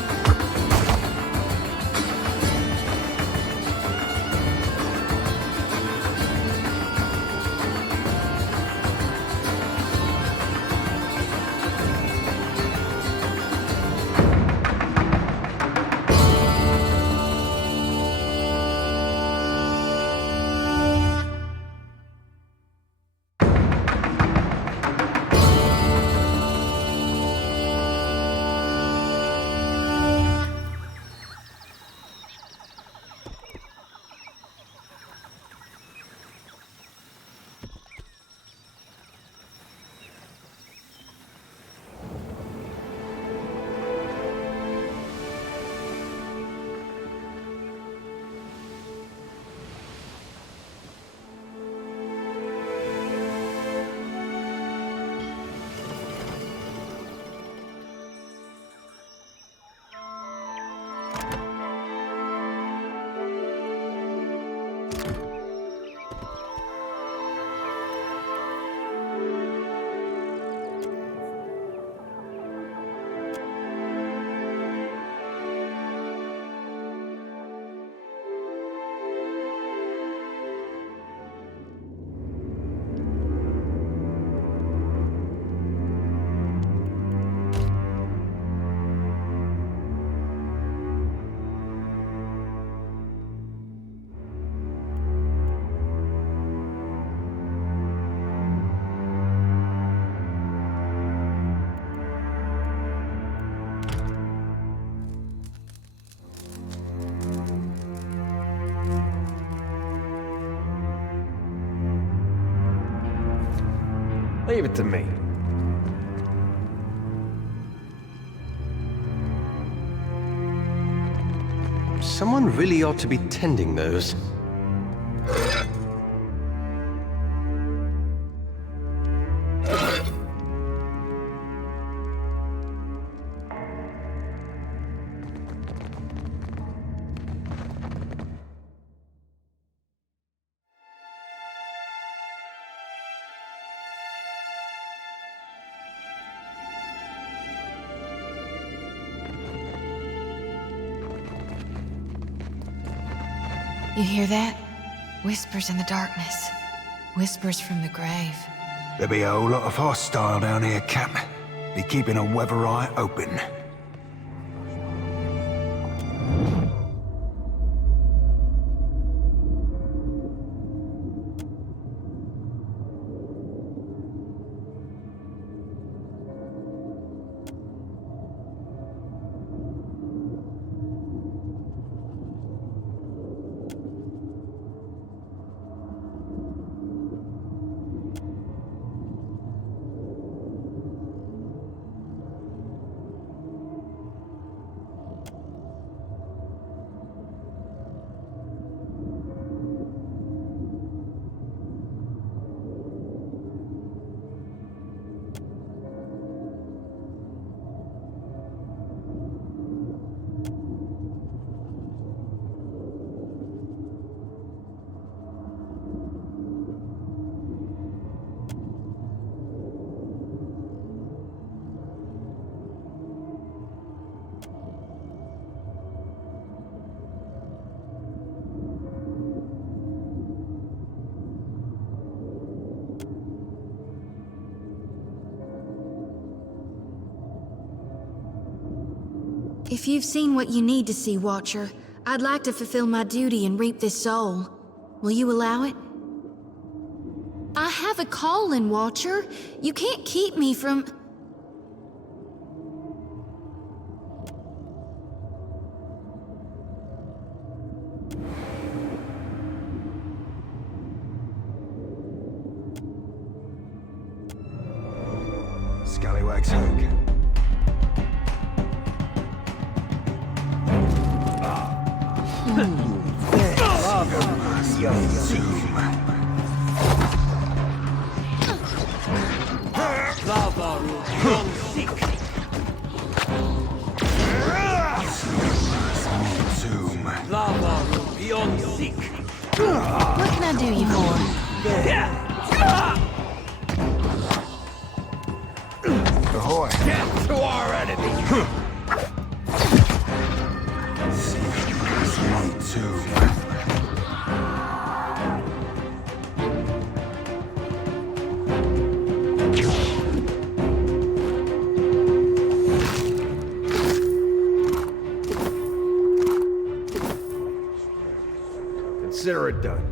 Leave it to me. Someone really ought to be tending those. You hear that? Whispers in the darkness. Whispers from the grave. There'll be a whole lot of hostile down here, Cap. Be keeping a weather eye open. If you've seen what you need to see, Watcher, I'd like to fulfill my duty and reap this soul. Will you allow it? I have a calling, Watcher. You can't keep me from... Scallywag's hook. What can I do you for? Ahoy! Death to our enemy! Consider it done.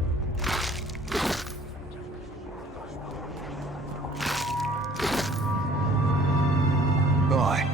Bye.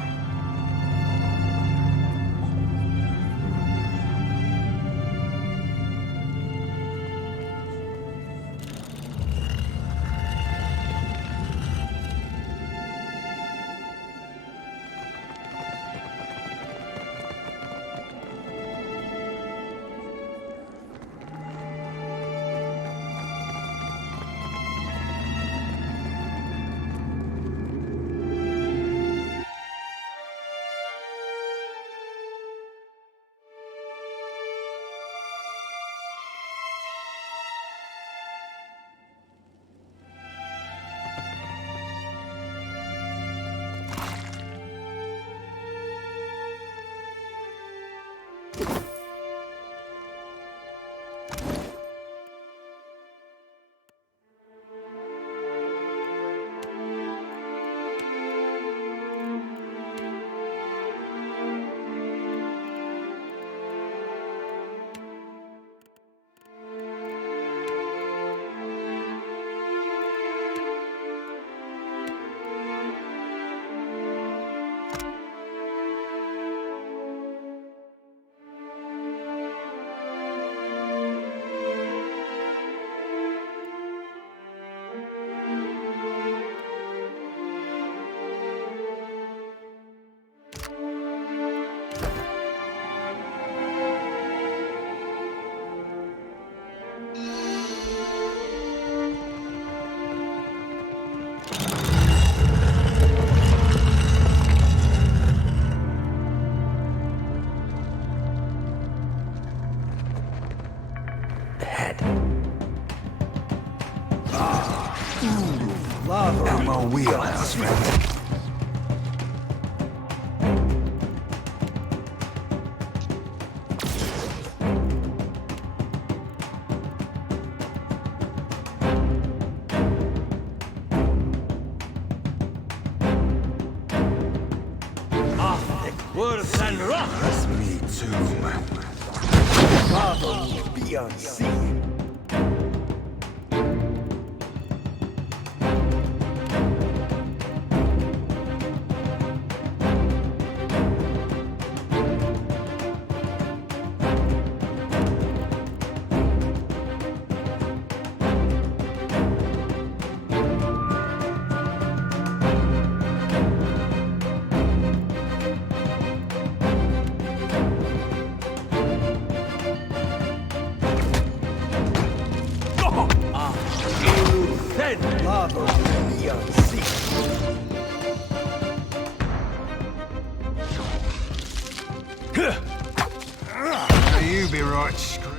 our wheelhouse, friend. That's me too, man. Father, be unseen. You be right, screw.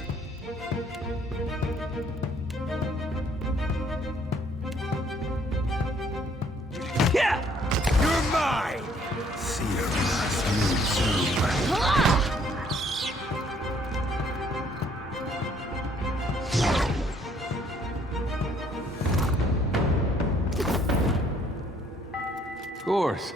Yeah! You're mine! See you too. Of course.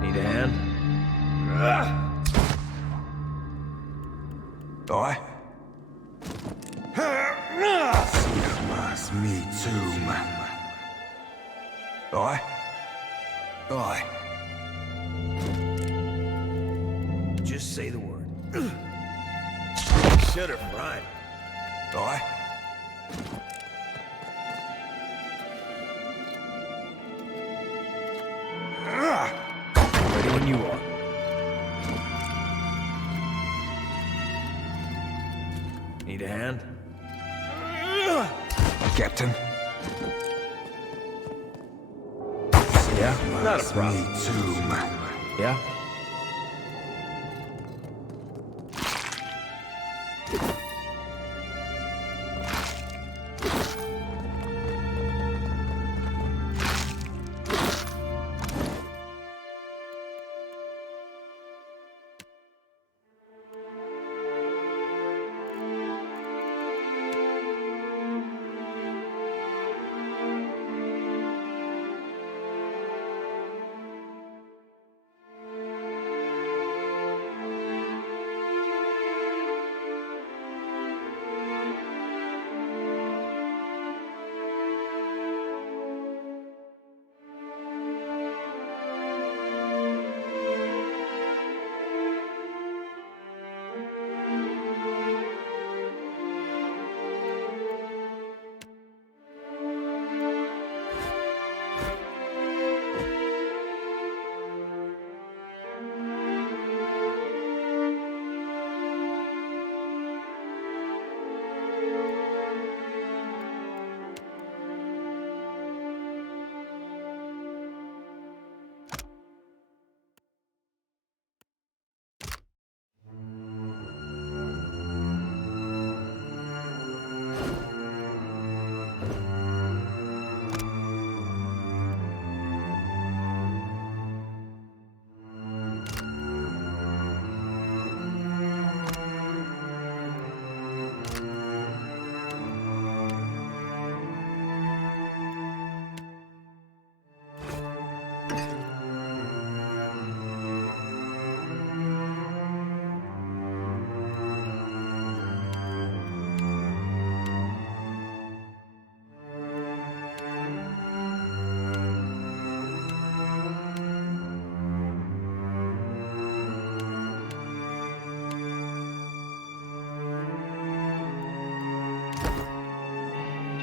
Need a hand? Aye? Me too, man. Aye? Aye. Just say the word. Should have run. Aye? Ready when you are. Need a hand? Captain? Yeah? Not a problem. Me too, man. Yeah?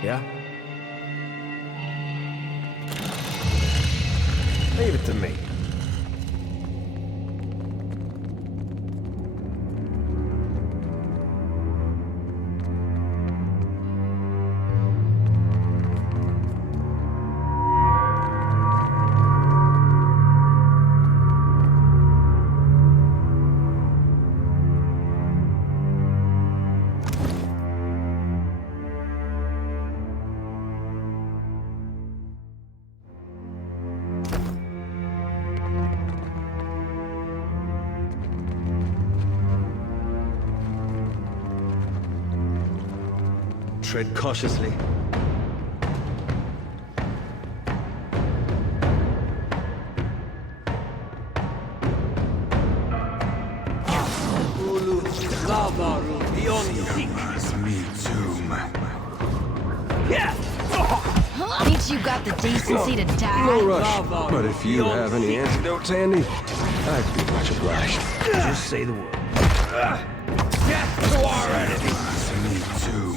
Yeah? Leave it to me. Tread cautiously. Ain't you got the decency to die? No rush. But if you have any antidotes handy, I'd be much obliged. Just say the word. Death to our enemies! Me too.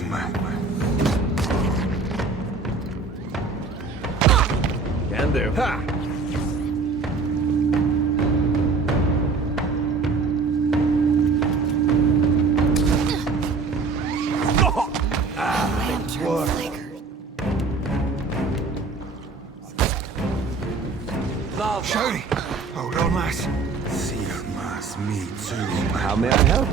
Can do. Ha! Shody! Hold on, lass. Me too. How may I help?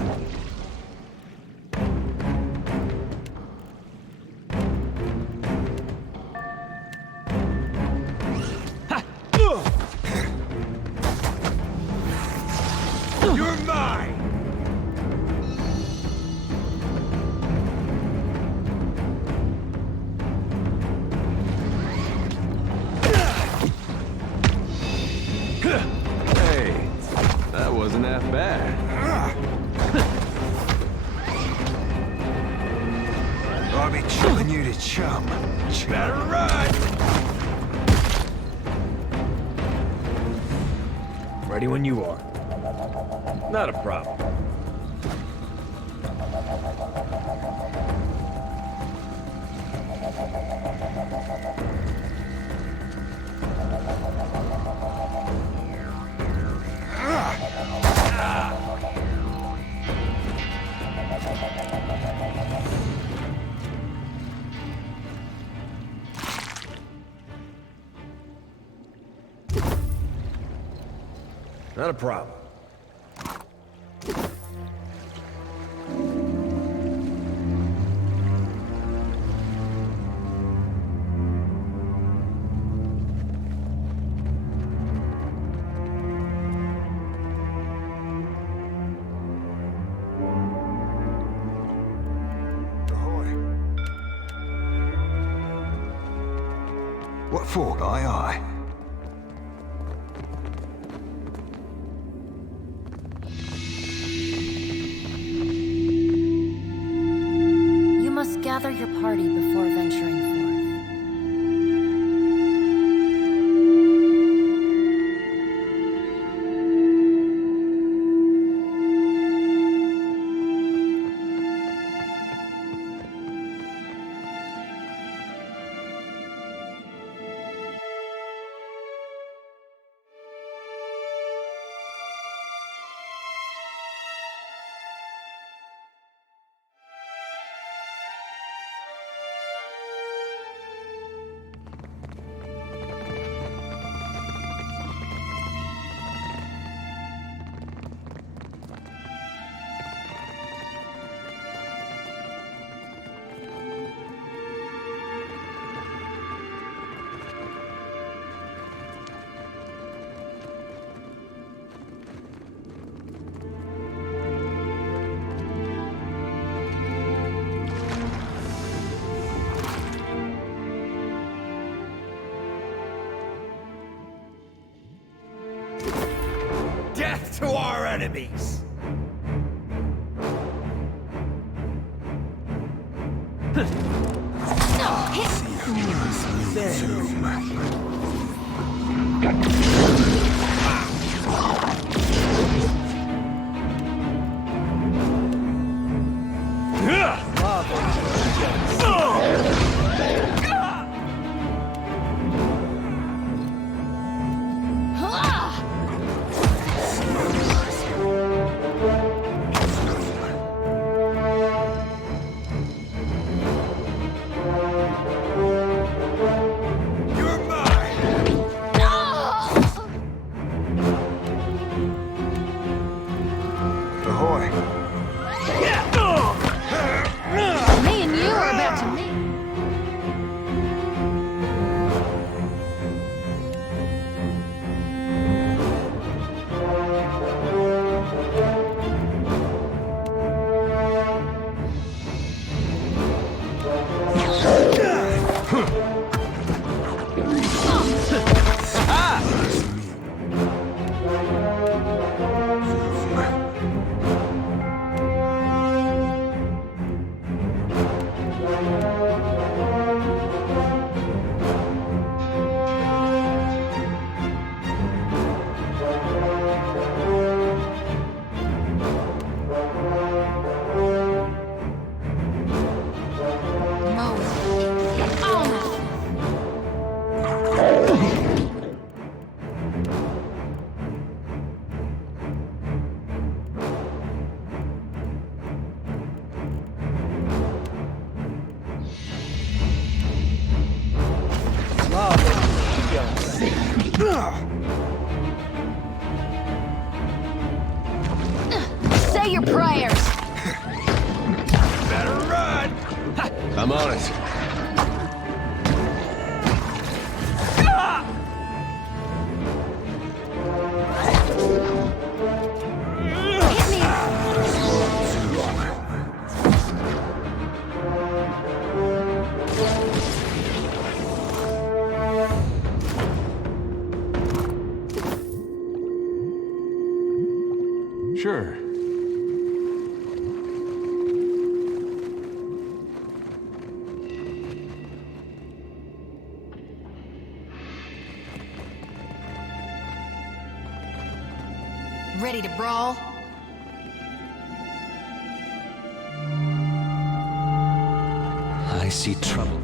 You're mine! Hey, that wasn't half bad. I'll be chilling you to chum. Better run! Ready when you are. Not a problem. Not a problem. What for? Aye, aye. You must gather your party before venturing forth. Death to our enemies! Ahoy. your prayers. Better run! I'm on it. Hit me. Sure. Ready to brawl? I see trouble.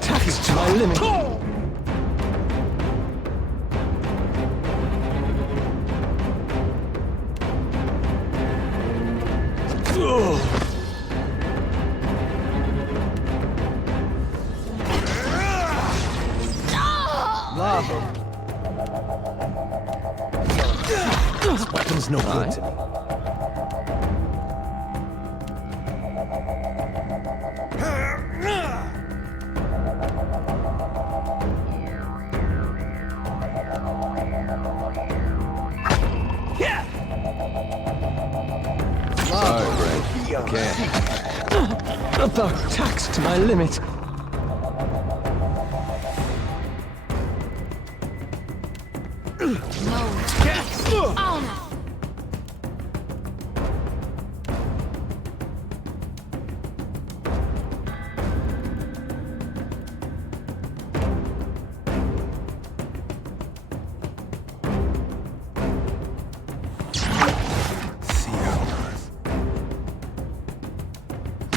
Taxed to my limit. Lava. This weapon's no good to me. Sorry, Brent. Can't. About taxed to my limit.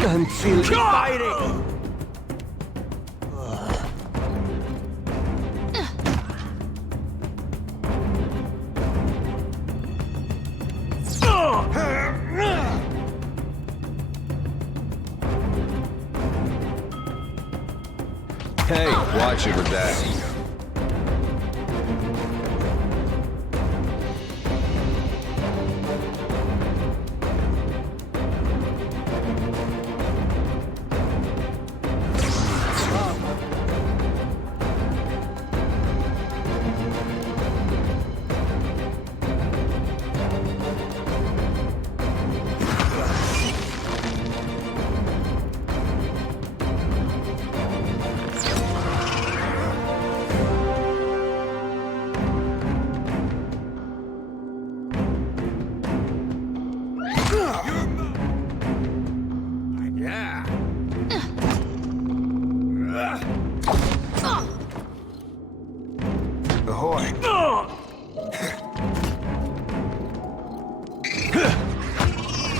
I'm feeling Fighting! Hey, watch it with that.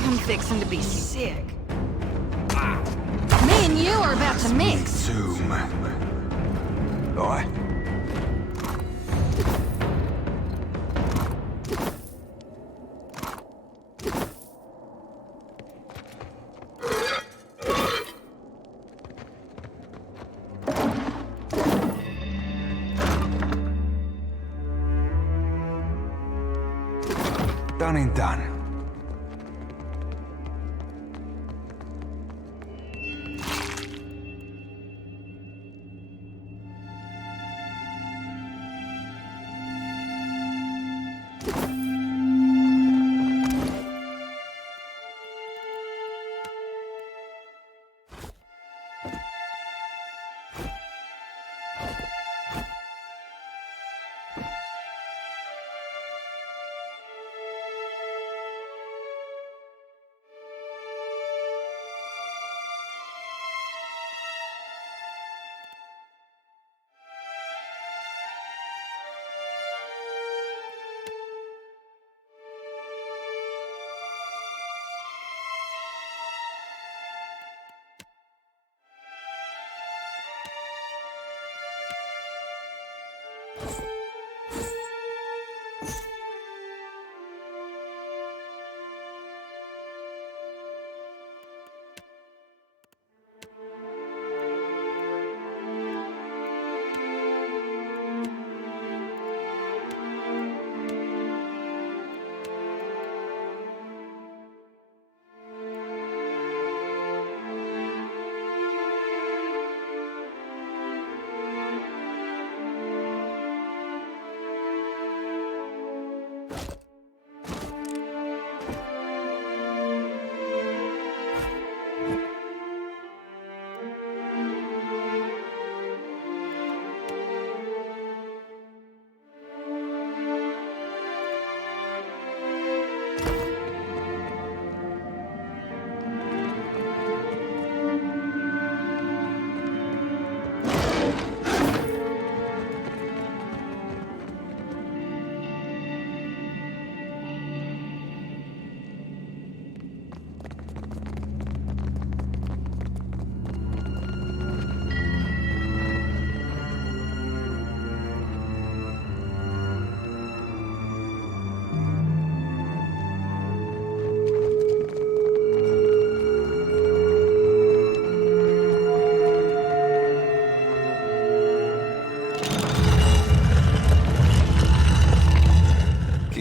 I'm fixing to be sick. Me and you are about to mix. Oi. Done and done.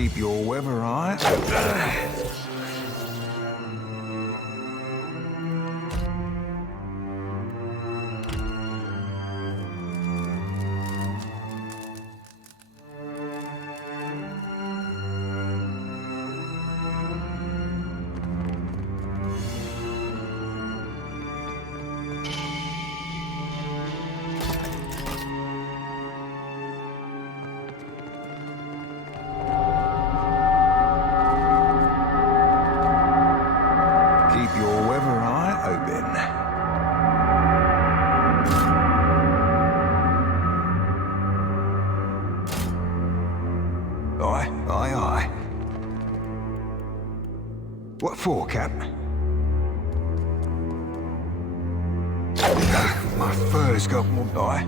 Keep your weather right. Keep your weather eye open. Aye. What for, Cap? My fur's got more die.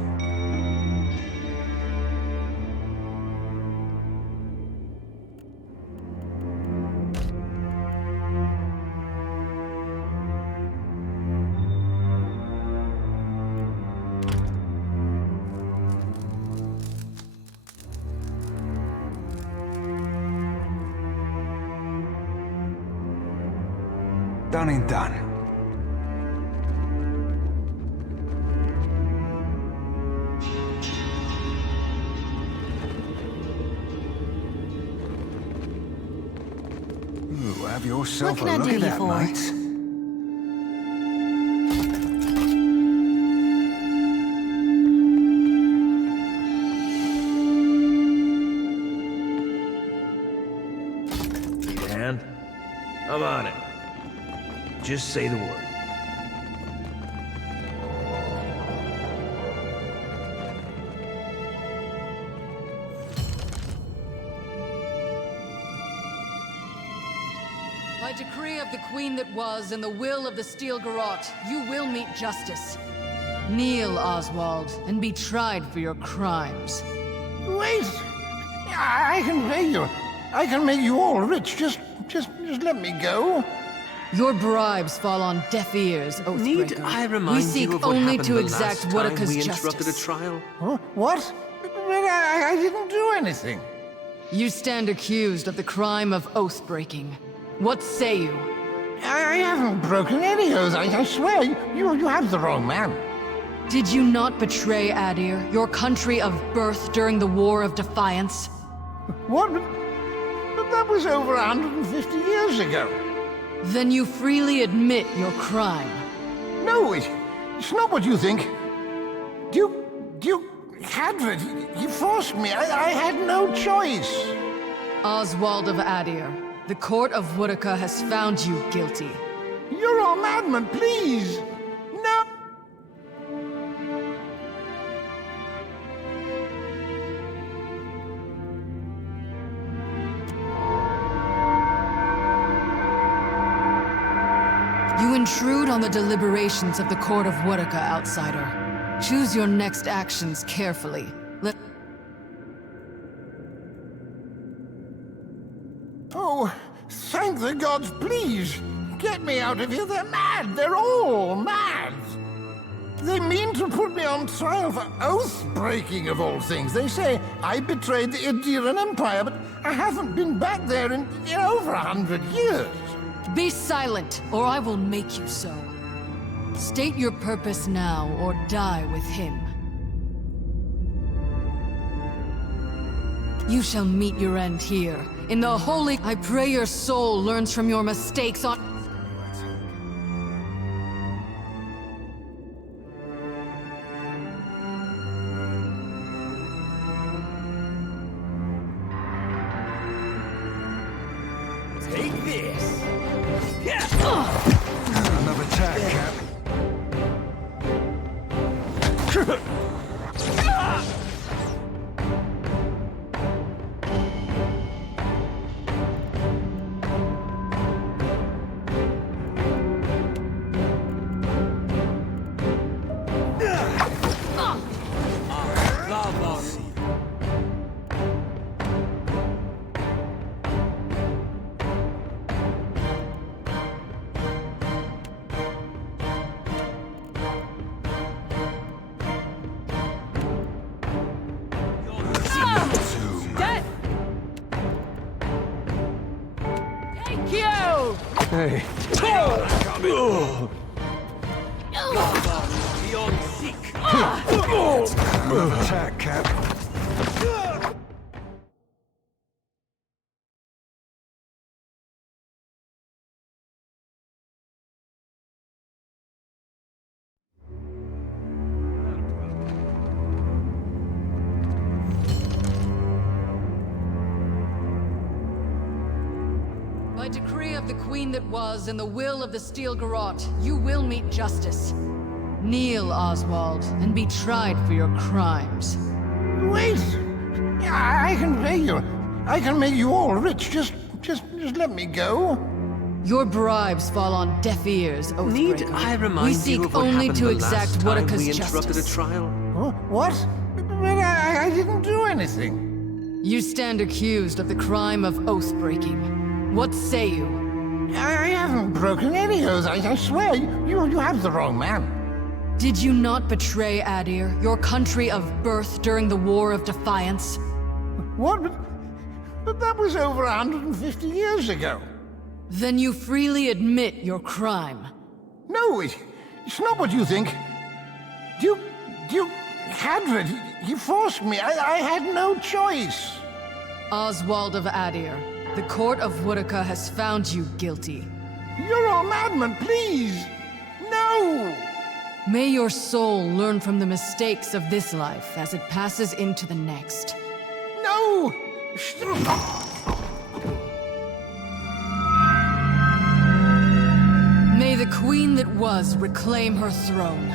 Done and done. Ooh, have yourself What can a I look do at you that, for? mate. Need a hand? I'm on it. Just say the word. By decree of the Queen that was and the will of the Steel Garrote, you will meet justice. Kneel, Oswald, and be tried for your crimes. Wait! I can pay you. I can make you all rich. Just let me go. Your bribes fall on deaf ears, Oathbreaker. Need I remind we seek you of what only happened to the exact last time Whitaker's we justice. interrupted a trial? Huh? What? But I didn't do anything. You stand accused of the crime of oath-breaking. What say you? I haven't broken any oath. I swear. You have the wrong man. Did you not betray Adir, your country of birth, during the War of Defiance? What? But that was over 150 years ago. Then you freely admit your crime. No, it's not what you think. Duke Hadrid, he forced me. I had no choice. Oswald of Adir, the court of Whitaker has found you guilty. You're a madman, please. No. You intrude on the deliberations of the court of Whitaker, outsider. Choose your next actions carefully. Oh, thank the gods, please. Get me out of here. They're mad. They're all mad. They mean to put me on trial for oath-breaking, of all things. They say I betrayed the Idiran Empire, but I haven't been back there in over 100 years. Be silent, or I will make you so. State your purpose now, or die with him. You shall meet your end here. In the holy... I pray your soul learns from your mistakes on... Take this! Another attack, Cap. Hey. Move attack, Cap. By decree of the Queen that was and the will of the Steel Garrote, you will meet justice. Kneel, Oswald, and be tried for your crimes. Wait! I can pay you. I can make you all rich. Just let me go. Your bribes fall on deaf ears, Oathbreaker. Need I remind we seek you of what only happened to the exact last time Woodica's we interrupted justice. a trial? What? But I didn't do anything. You stand accused of the crime of oath-breaking. What say you? I haven't broken any oaths. I swear. You have the wrong man. Did you not betray Adir, your country of birth, during the War of Defiance? What? But that was over 150 years ago. Then you freely admit your crime. No, it's not what you think. Duke Hadred, he forced me. I had no choice. Oswald of Adir, the court of Woodica has found you guilty. You're all madmen, please. No! May your soul learn from the mistakes of this life as it passes into the next. No! May the Queen that was reclaim her throne.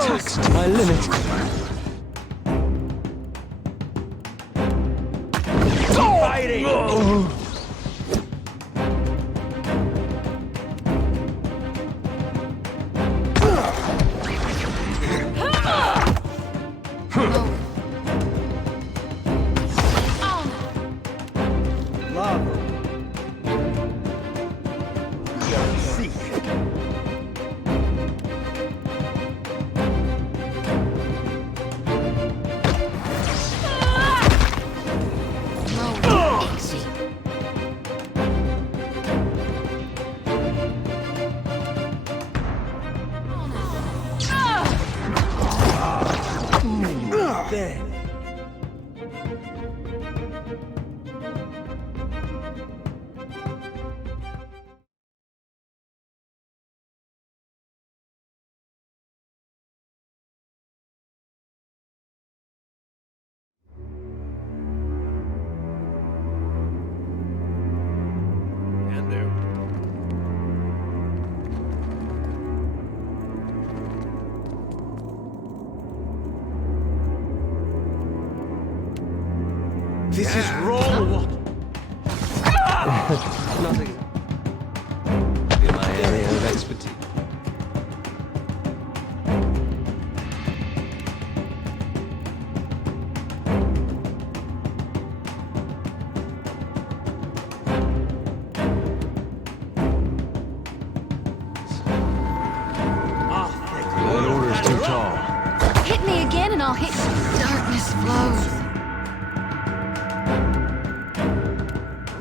Taxed to my limit. Fighting! This is wrong. Nothing. In my area of expertise. She's too tall. Hit me again and I'll hit... Darkness flows.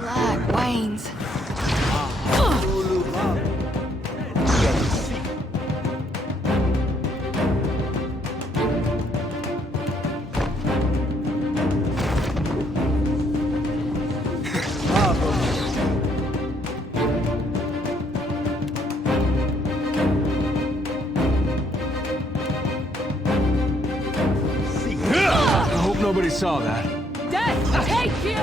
Light wanes. I hope nobody saw that. Death, take you!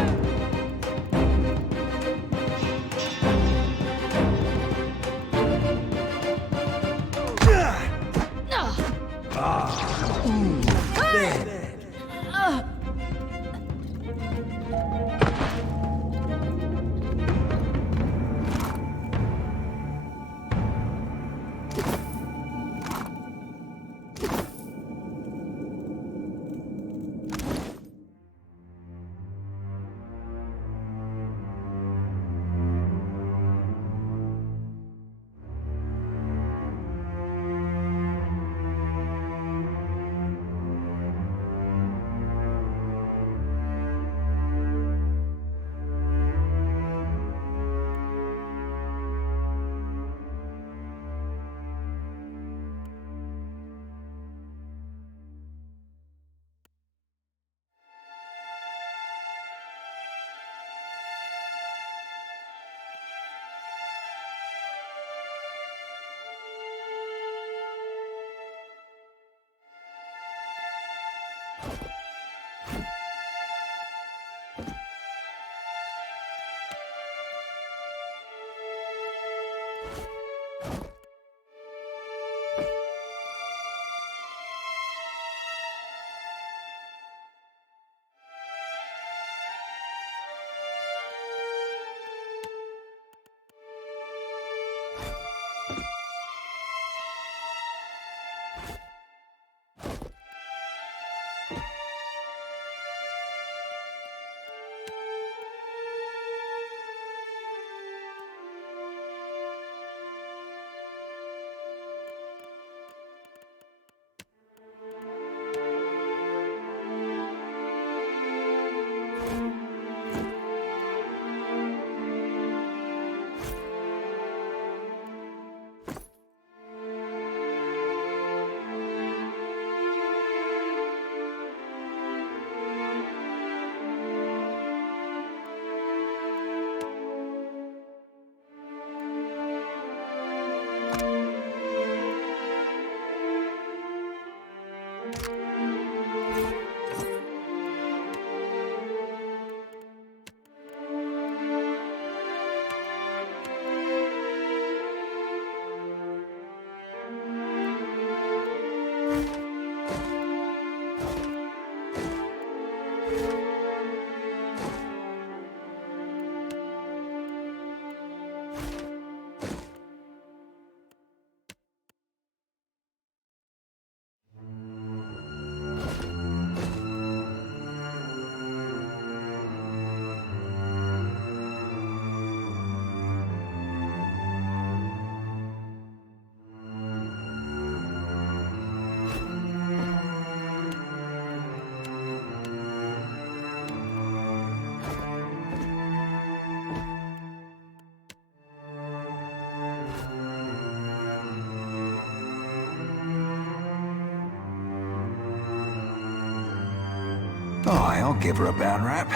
Oh, I'll give her a bad rap.